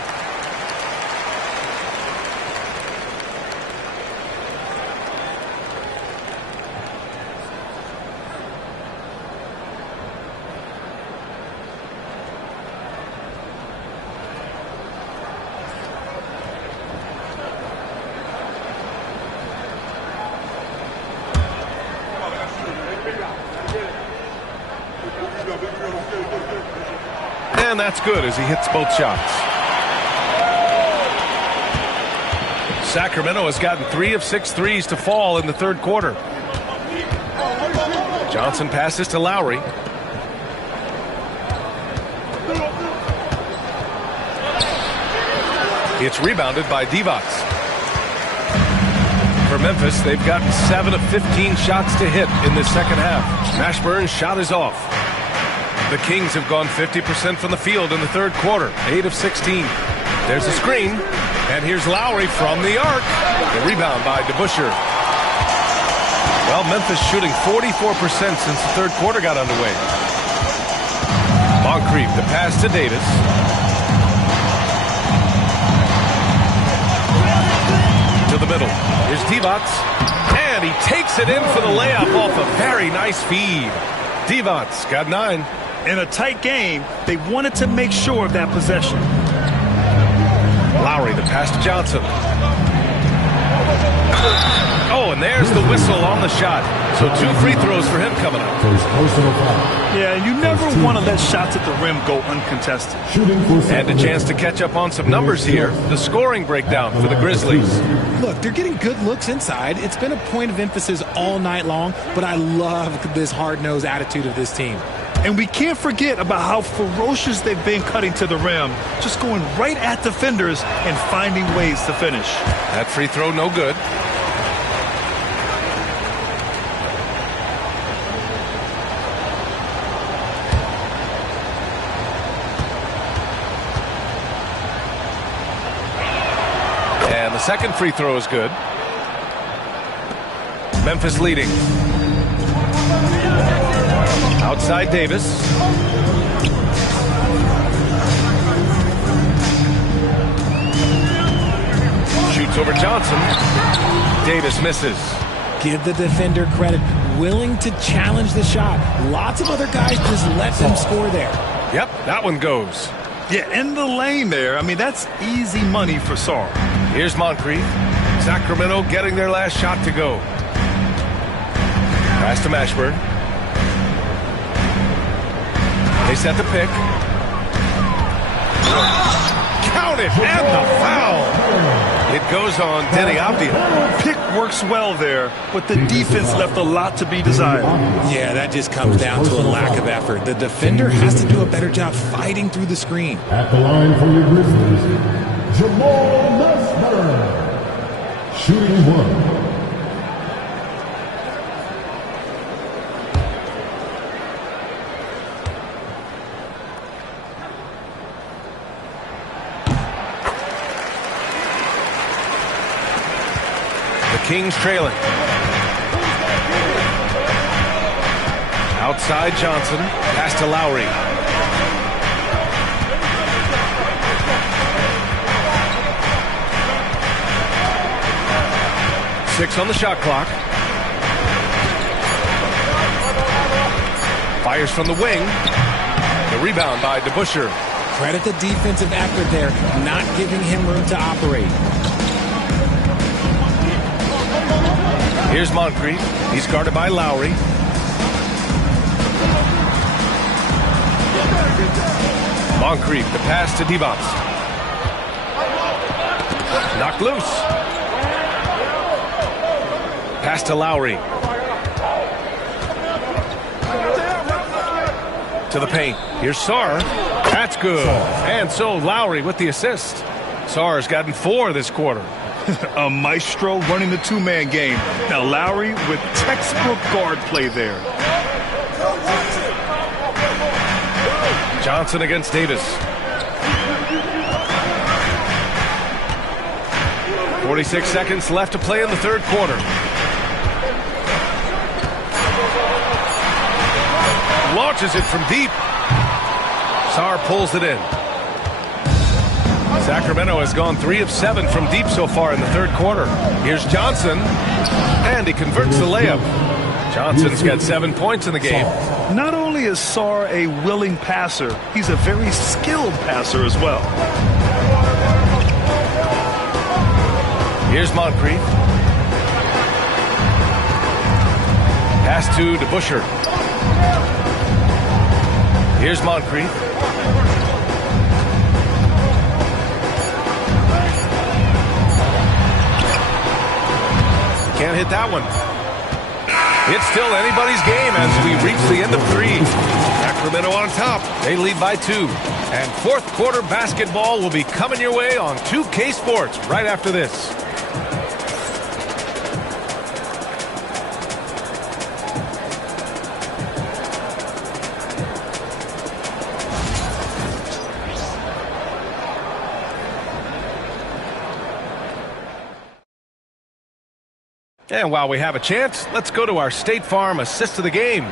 And that's good as he hits both shots. Sacramento has gotten 3 of 6 threes to fall in the third quarter. Johnson passes to Lowry. It's rebounded by Divac. For Memphis, they've gotten 7 of 15 shots to hit in the second half. Mashburn's shot is off. The Kings have gone 50% from the field in the third quarter, 8 of 16. There's a screen, and here's Lowry from the arc. The rebound by DeBusschere. Well, Memphis shooting 44% since the third quarter got underway. Moncrief, the pass to Davis. To the middle. Here's Divac, and he takes it in for the layup off a very nice feed. Divac got 9. In a tight game, they wanted to make sure of that possession. Lowry, the pass to Johnson. Oh, and there's the whistle on the shot. So 2 free throws for him coming up. Yeah, you never want to let shots at the rim go uncontested. And a chance to catch up on some numbers here. The scoring breakdown for the Grizzlies. Look, they're getting good looks inside. It's been a point of emphasis all night long, but I love this hard-nosed attitude of this team. And we can't forget about how ferocious they've been cutting to the rim, just going right at defenders and finding ways to finish. That free throw no good. And the second free throw is good. Memphis leading. Outside Davis. Shoots over Johnson. Davis misses. Give the defender credit. Willing to challenge the shot. Lots of other guys just let them score there. Yep, that one goes. Yeah, in the lane there. I mean, that's easy money for Sarr. Here's Moncrief. Sacramento getting their last shot to go. Pass to Mashburn. They set the pick. Count it, and the foul. It goes on Denny Avdia. Pick works well there, but the defense left a lot to be desired. Yeah, that just comes down to a lack of effort. The defender has to do a better job fighting through the screen. At the line for your Grizzlies, Jamal Mashburn. Shooting 1. Kings trailing. Outside Johnson. Pass to Lowry. Six on the shot clock. Fires from the wing. The rebound by DeBusschere. Credit the defensive effort there, not giving him room to operate. Here's Moncrief. He's guarded by Lowry. Moncrief, the pass to Divac. Knocked loose. Pass to Lowry. To the paint. Here's Sarr. That's good. And so Lowry with the assist. Sarr's gotten 4 this quarter. A maestro running the two-man game. Now Lowry with textbook guard play there. Johnson against Davis. 46 seconds left to play in the third quarter. Launches it from deep. Sarr pulls it in. Sacramento has gone 3 of 7 from deep so far in the third quarter. Here's Johnson, and he converts the layup. Johnson's got 7 points in the game. Not only is Sarr a willing passer, he's a very skilled passer as well. Here's Moncrief. Pass to DeBusschere. Here's Moncrief. Can't hit that one. It's still anybody's game as we reach the end of 3. Sacramento on top. They lead by 2. And fourth quarter basketball will be coming your way on 2K Sports right after this. And while we have a chance, let's go to our State Farm assist of the game.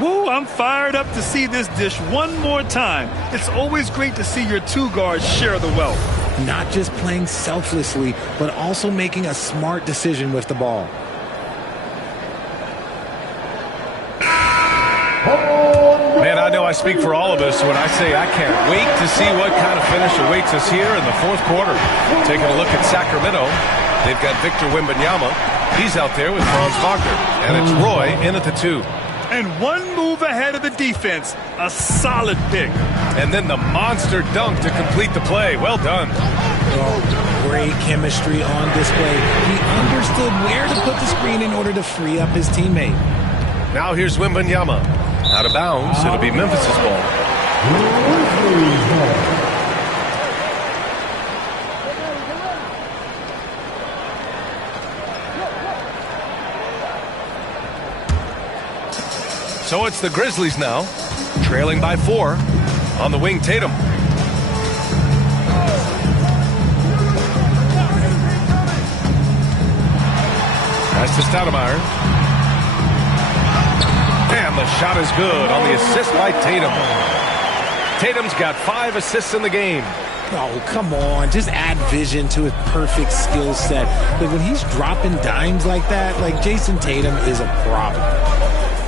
Woo, I'm fired up to see this dish one more time. It's always great to see your two guards share the wealth. Not just playing selflessly, but also making a smart decision with the ball. Man, I know I speak for all of us when I say I can't wait to see what kind of finish awaits us here in the fourth quarter. Taking a look at Sacramento, they've got Victor Wembanyama. He's out there with Franz Wagner. And it's Roy in at the 2. And one move ahead of the defense. A solid pick. And then the monster dunk to complete the play. Well done. Oh, great chemistry on display. He understood where to put the screen in order to free up his teammate. Now here's Wembanyama. Out of bounds. It'll be Memphis's ball. So it's the Grizzlies now, trailing by 4. On the wing, Tatum. Pass to Stoudemire. And the shot is good on the assist by Tatum. Tatum's got 5 assists in the game. Oh, come on. Just add vision to his perfect skill set. But when he's dropping dimes like that, like Jason Tatum is a problem.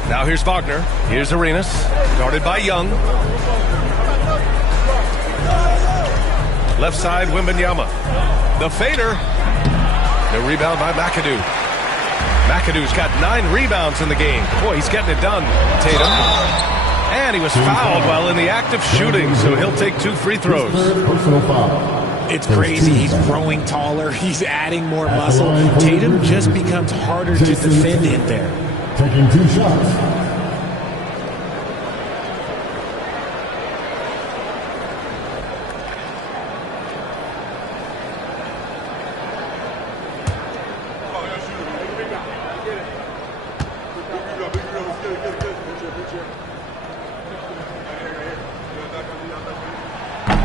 Now here's Wagner. Here's Arenas. Guarded by Young. Left side, Wembanyama. The fader. The rebound by McAdoo. McAdoo's got 9 rebounds in the game. Boy, he's getting it done, Tatum. And he was fouled while in the act of shooting, so he'll take 2 free throws. It's crazy. He's growing taller. He's adding more muscle. Tatum just becomes harder to defend in there. Taking 2 shots.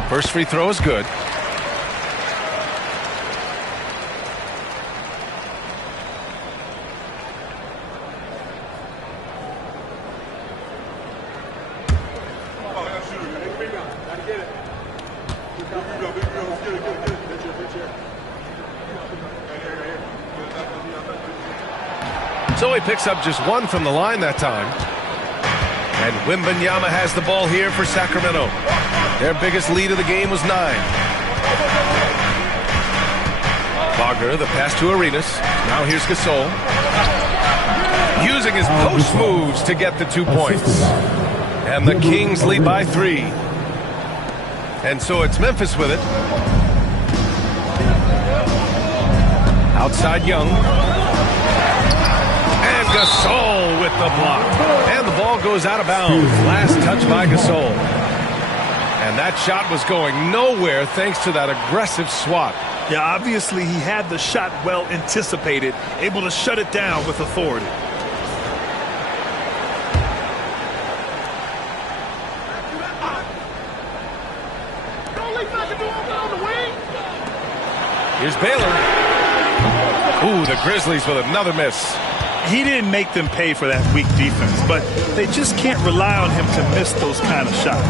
First free throw is good. So he picks up just one from the line that time. And Wembanyama has the ball here for Sacramento. Their biggest lead of the game was 9. Wagner, the pass to Arenas. Now here's Gasol. Using his post moves to get the 2 points. And the Kings lead by 3. And so it's Memphis with it. Outside Young. And Gasol with the block. And the ball goes out of bounds. Last touch by Gasol. And that shot was going nowhere thanks to that aggressive swat. Yeah, obviously he had the shot well anticipated, able to shut it down with authority. Here's Baylor. Ooh, the Grizzlies with another miss. He didn't make them pay for that weak defense, but they just can't rely on him to miss those kind of shots.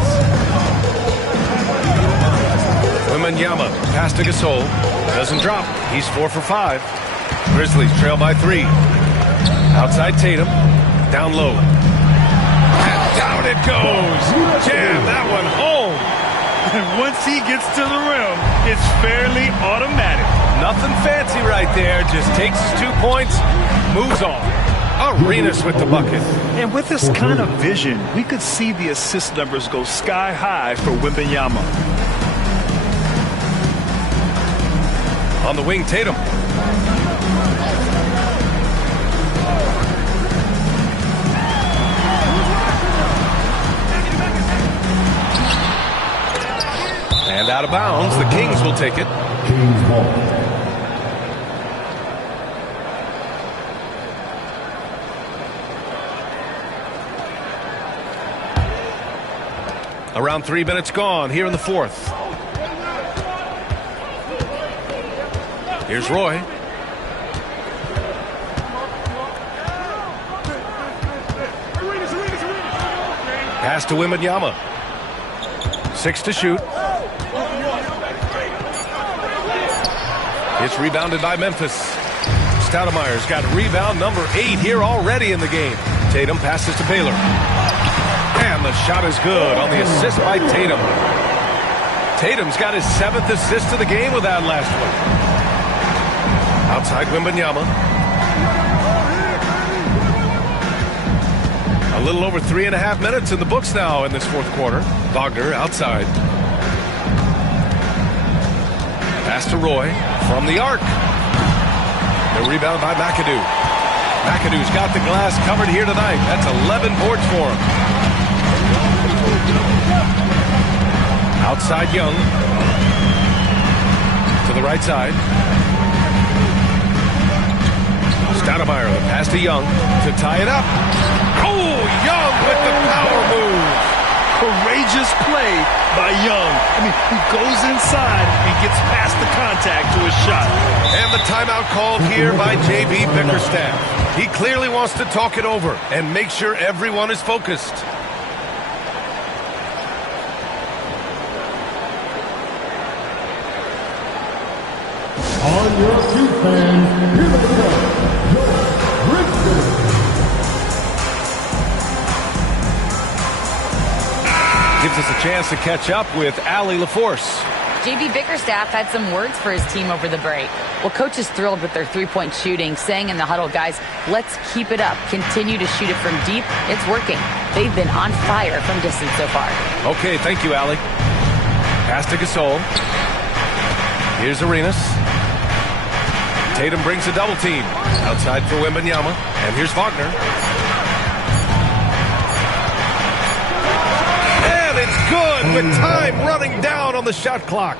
Wembanyama, pass to Gasol. Doesn't drop. He's 4 for 5. Grizzlies trail by 3. Outside Tatum. Down low. And down it goes. Jam that one home. And once he gets to the rim, it's fairly automatic. Nothing fancy right there. Just takes his 2 points, moves on. Arenas with the bucket. And with this kind of vision, we could see the assist numbers go sky high for Wembanyama. On the wing, Tatum. And out of bounds, the Kings will take it. Kings ball. Around 3 minutes gone here in the 4th. Here's Roy. Pass to Wembanyama. 6 to shoot. It's rebounded by Memphis. Stoudemire's got rebound number 8 here already in the game. Tatum passes to Baylor. And the shot is good on the assist by Tatum. Tatum's got his 7th assist of the game with that last one. Outside Wembanyama. A little over 3.5 minutes in the books now in this 4th quarter. Wagner outside. Pass to Roy from the arc. The rebound by McAdoo. McAdoo's got the glass covered here tonight. That's 11 boards for him. Outside Young. To the right side. Stoudemire, the pass to Young to tie it up. Oh, Young with the power move. Courageous play by Young. I mean, he goes inside and gets past the contact to his shot. And the timeout called here by J.B. Bickerstaff. He clearly wants to talk it over and make sure everyone is focused. On your feet, fans, here they go. Gives us a chance to catch up with Allie LaForce. J.B. Bickerstaff had some words for his team over the break. Well, coach is thrilled with their three-point shooting, saying in the huddle, guys, let's keep it up. Continue to shoot it from deep. It's working. They've been on fire from distance so far. Okay, thank you, Allie. Pass to Gasol. Here's Arenas. Tatum brings a double team. Outside for Wembanyama. And here's Wagner. And it's good with time running down on the shot clock.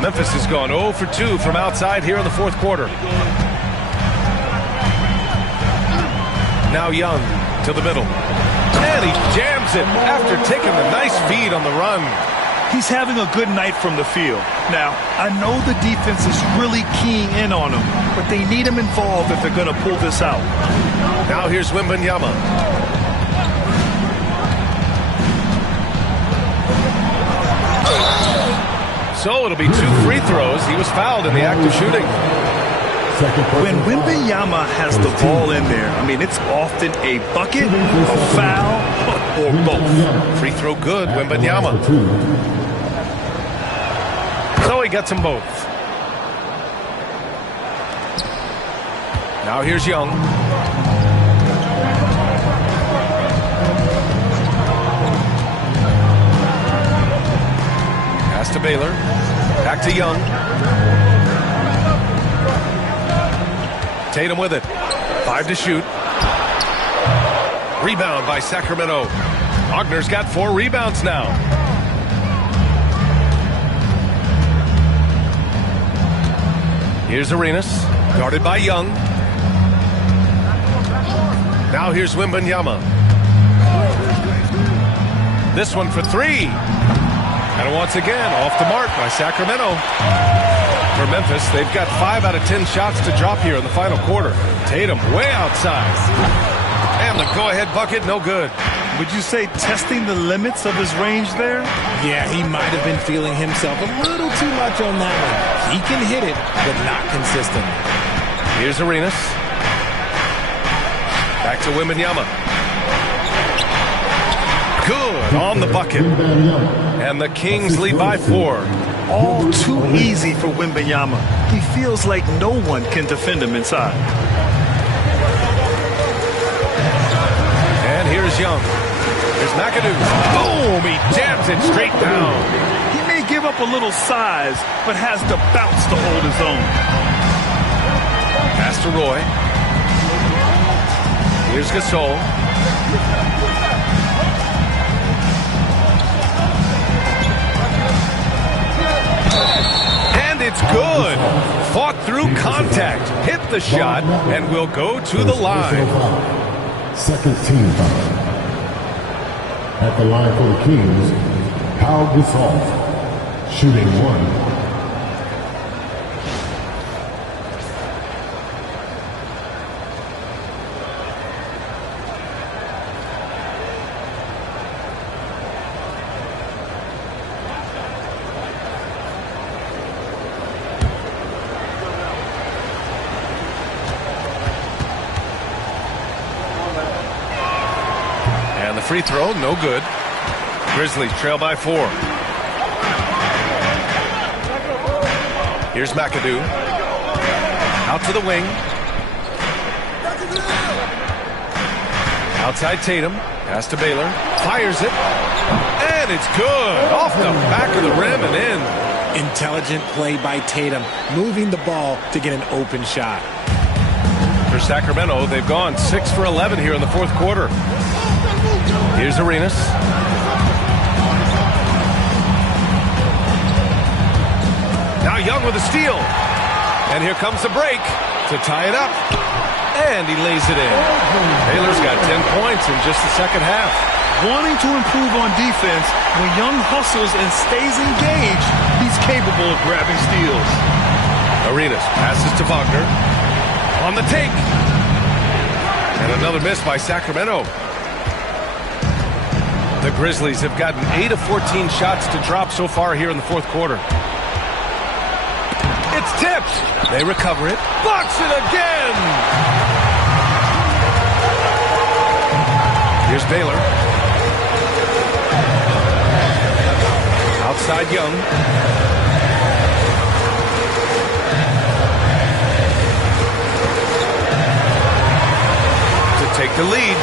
Memphis has gone 0 for 2 from outside here in the 4th quarter. Now Young to the middle. And he jams it after taking the nice feed on the run. He's having a good night from the field. Now, I know the defense is really keying in on him, but they need him involved if they're going to pull this out. Now here's Wembanyama. So it'll be 2 free throws. He was fouled in the act of shooting. When Wembanyama has the ball in there, I mean, it's often a bucket, a foul, or both. Free throw good, Wembanyama. So he gets them both. Now here's Young. Pass to Baylor. Back to Young. Tatum with it. 5 to shoot. Rebound by Sacramento. Wagner's got 4 rebounds now. Here's Arenas. Guarded by Young. Now here's Wembanyama. This one for 3. And once again, off the mark by Sacramento. For Memphis, they've got 5 out of 10 shots to drop here in the final quarter. Tatum way outside. And the go-ahead bucket, no good. Would you say testing the limits of his range there? Yeah, he might have been feeling himself a little too much on that one. He can hit it, but not consistently. Here's Arenas. Back to Wembanyama. Good on the bucket. And the Kings lead by 4. All too easy for Wembanyama. He feels like no one can defend him inside. And here's Young. Here's McAdoo. Boom! He jams it straight down. He may give up a little size, but has the bounce to hold his own. Pass to Roy. Here's Gasol. And it's good. Fought through contact. Hit the shot and will go to the line. Second team foul. At the line for the Kings, Pau Gasol, shooting 1. Free throw, no good. Grizzlies trail by 4. Here's McAdoo. Out to the wing. Outside Tatum. Pass to Baylor. Fires it. And it's good. Off the back of the rim and in. Intelligent play by Tatum, moving the ball to get an open shot. For Sacramento, they've gone 6 for 11 here in the fourth quarter. Here's Arenas. Now Young with a steal. And here comes the break to tie it up. And he lays it in. Baylor's got 10 points in just the second half. Wanting to improve on defense, when Young hustles and stays engaged, he's capable of grabbing steals. Arenas passes to Wagner. On the take. And another miss by Sacramento. The Grizzlies have gotten 8 of 14 shots to drop so far here in the fourth quarter. It's tipped. They recover it. Blocks it again. Here's Baylor. Outside Young. To take the lead.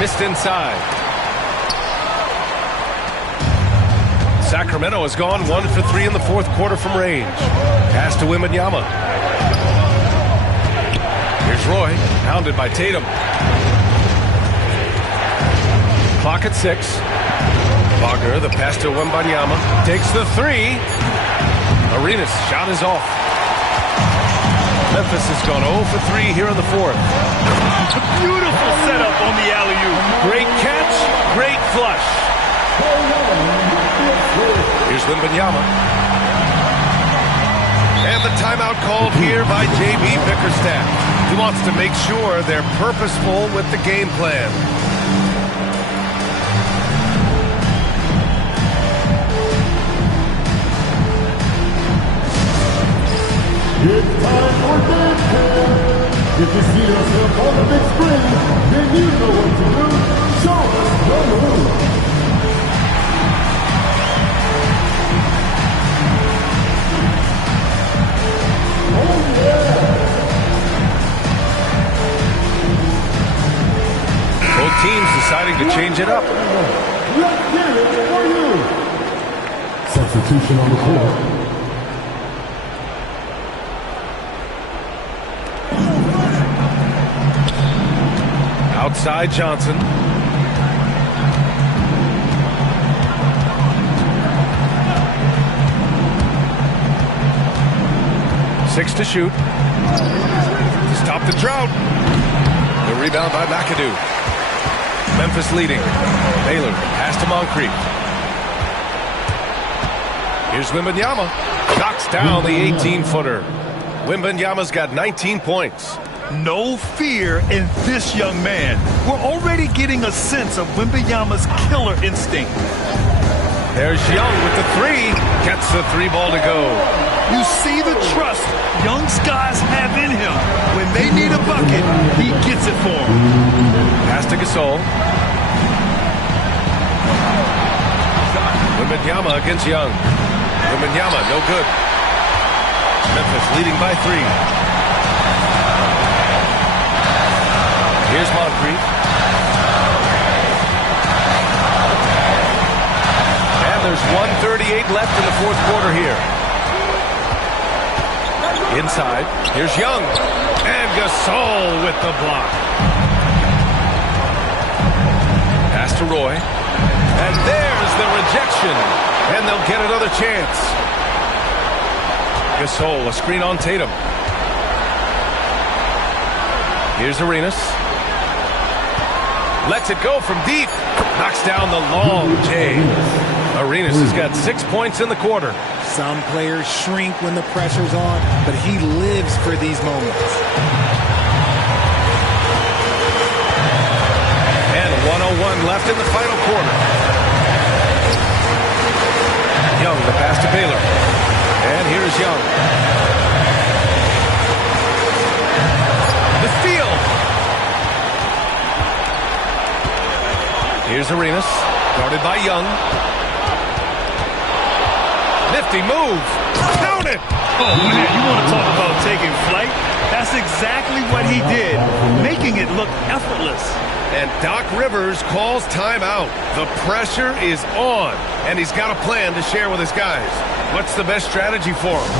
Missed inside. Sacramento has gone 1 for 3 in the fourth quarter from range. Pass to Wembanyama. Here's Roy, pounded by Tatum. Clock at 6. Wagner, the pass to Wembanyama, takes the 3. Arenas' shot is off. Memphis has gone 0 for 3 here in the fourth. Beautiful setup on the alley-oop. Great catch, great flush. Here's Wembanyama. And the timeout called here by J.B. Bickerstaff. He wants to make sure they're purposeful with the game plan. change it up. Let's get it for you. Substitution on the court. Outside Johnson. Six to shoot. To stop the drought. The rebound by McAdoo. Memphis leading. Baylor pass to Moncrief. Here's Wembanyama. Knocks down the 18-footer. Wembanyama's got 19 points. No fear in this young man. We're already getting a sense of Wembanyama's killer instinct. There's Young with the three. Gets the three ball to go. You see the trust young guys have in him. When they need a bucket, he gets it for them. Pass to Gasol. Wembanyama against Young. Wembanyama, no good. Memphis leading by 3. Here's Moncrief. And there's 1:38 left in the fourth quarter here. Inside, here's Young. And Gasol with the block. Pass to Roy. And there's the rejection. And they'll get another chance. Gasol, a screen on Tatum. Here's Arenas. Lets it go from deep. Knocks down the long J. Arenas has got 6 points in the quarter. Some players shrink when the pressure's on, but he lives for these moments. And 1:01 left in the final quarter. Young, the pass to Baylor. And here's Young. The steal. Here's Arenas, guarded by Young. Nifty move. Count it. Oh, man, you want to talk about taking flight? That's exactly what he did, making it look effortless. And Doc Rivers calls timeout. The pressure is on, and he's got a plan to share with his guys. What's the best strategy for him?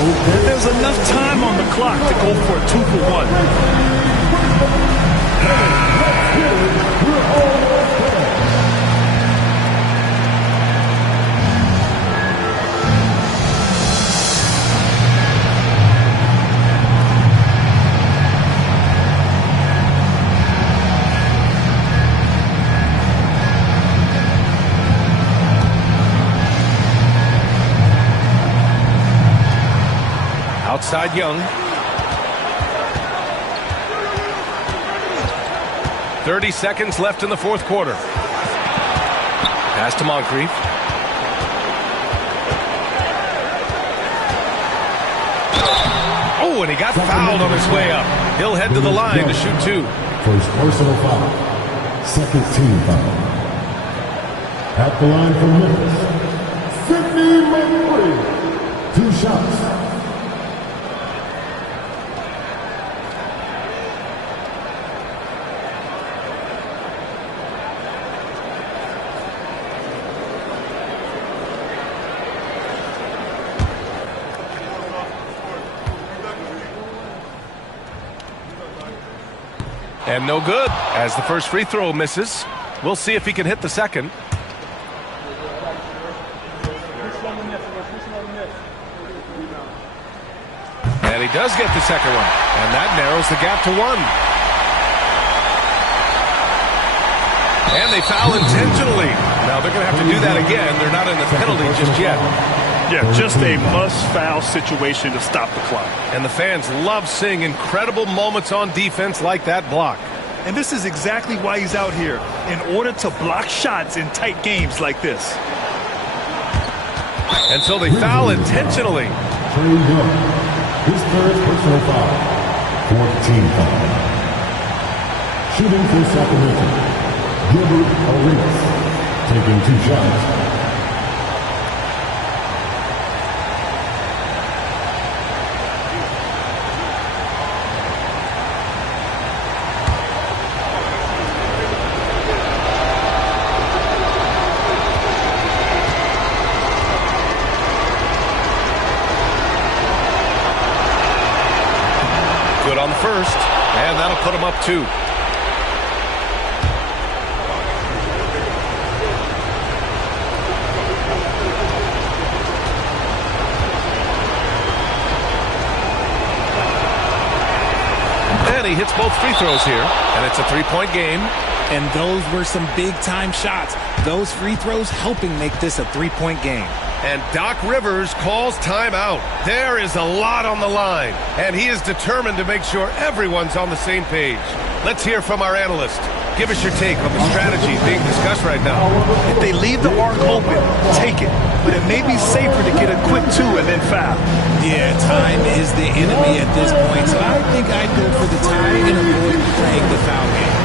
There's enough time on the clock to go for a 2-for-1. Outside Young. 30 seconds left in the fourth quarter. Pass to Moncrief. Oh, and he got fouled on his way up. He'll head to the line to shoot 2. First personal foul. Second team foul. At the line for Memphis, Sidney McCree. 2 shots. And no good, as the first free throw misses. We'll see if he can hit the second. And he does get the second one. And that narrows the gap to 1. And they foul intentionally. Now they're going to have to do that again. They're not in the penalty just yet. Yeah, just a must-foul situation to stop the clock. And the fans love seeing incredible moments on defense like that block. And this is exactly why he's out here, in order to block shots in tight games like this. And so they foul intentionally. Trey Young, his third personal foul. 14 foul. Shooting for Sacramento, Gilbert Arenas, taking 2 shots. first, and that'll put him up 2. And he hits both free throws here, and it's a 3-point game. And those were some big-time shots. Those free throws helping make this a 3-point game. And Doc Rivers calls timeout. There is a lot on the line, and he is determined to make sure everyone's on the same page. Let's hear from our analyst. Give us your take on the strategy being discussed right now. If they leave the arc open, take it. But it may be safer to get a quick 2 and then foul. Yeah, time is the enemy at this point, so I think I'd go for the tie and avoid playing the foul game.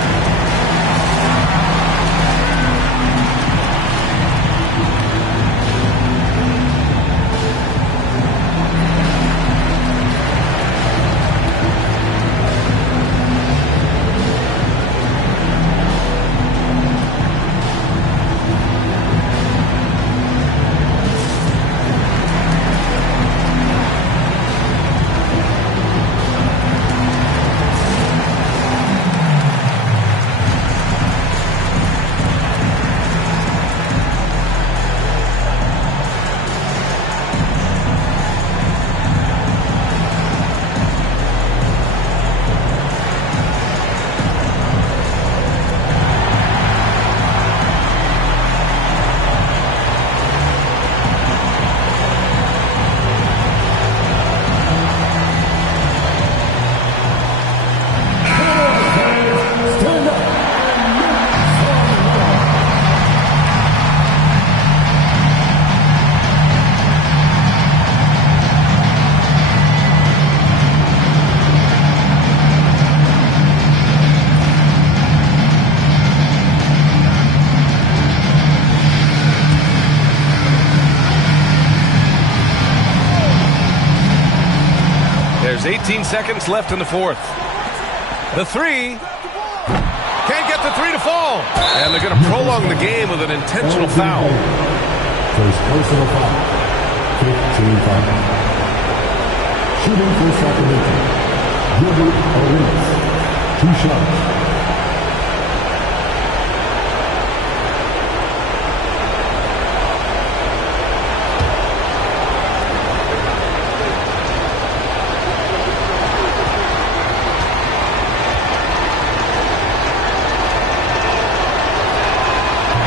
There's 18 seconds left in the fourth. The 3. Can't get the 3 to fall. And they're going to prolong the game with an intentional foul. First personal foul. 15 foul. Shooting for Sacramento. Gilbert Arenas. 2 shots.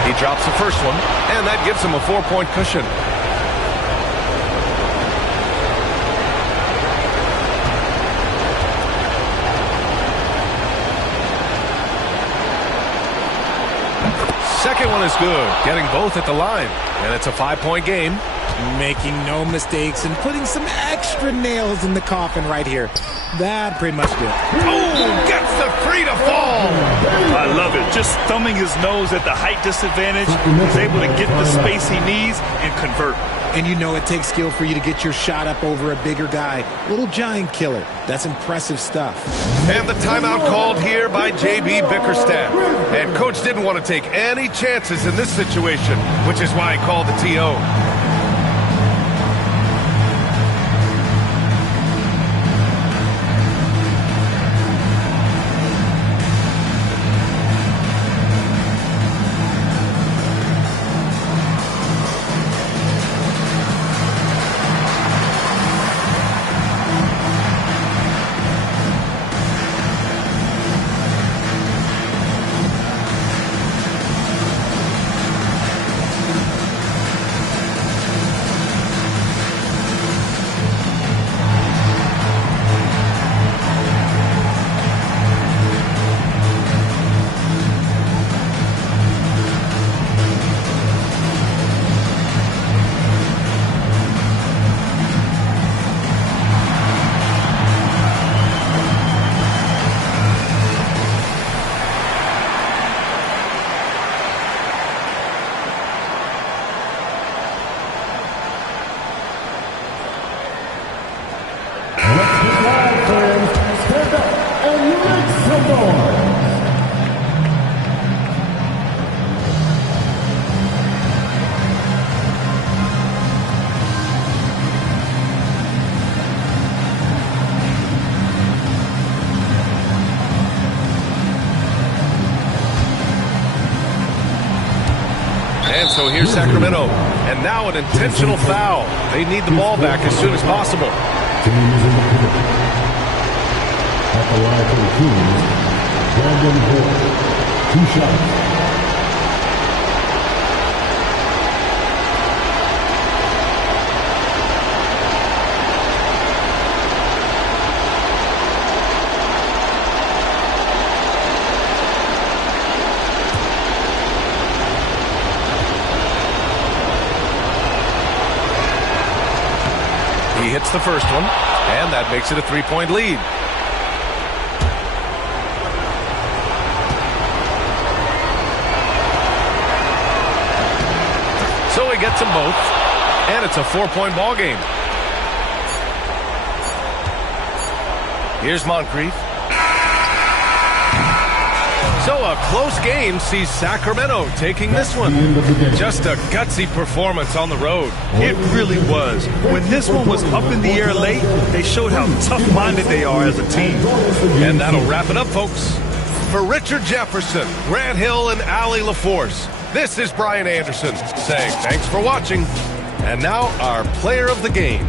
He drops the first one, and that gives him a 4-point cushion. Second one is good, getting both at the line, and it's a 5-point game. Making no mistakes and putting some extra nails in the coffin right here. That pretty much did. Oh, gets the 3 to fall. I love it. Just thumbing his nose at the height disadvantage. He's able to get the space he needs and convert. And you know it takes skill for you to get your shot up over a bigger guy. Little giant killer. That's impressive stuff. And the timeout called here by J.B. Bickerstaff. And Coach didn't want to take any chances in this situation, which is why he called the TO. So here's Sacramento. And now an intentional foul. They need the ball back as soon as possible. Team is in the penalty. At the line for the Kings, Brandon Hill. 2 shots. He hits the first one, and that makes it a 3-point lead. So he gets them both, and it's a 4-point ball game. Here's Moncrief. So a close game sees Sacramento taking this one. Just a gutsy performance on the road. It really was. When this one was up in the air late, they showed how tough-minded they are as a team. And that'll wrap it up, folks. For Richard Jefferson, Grant Hill, and Allie LaForce, this is Brian Anderson saying thanks for watching. And now our player of the game.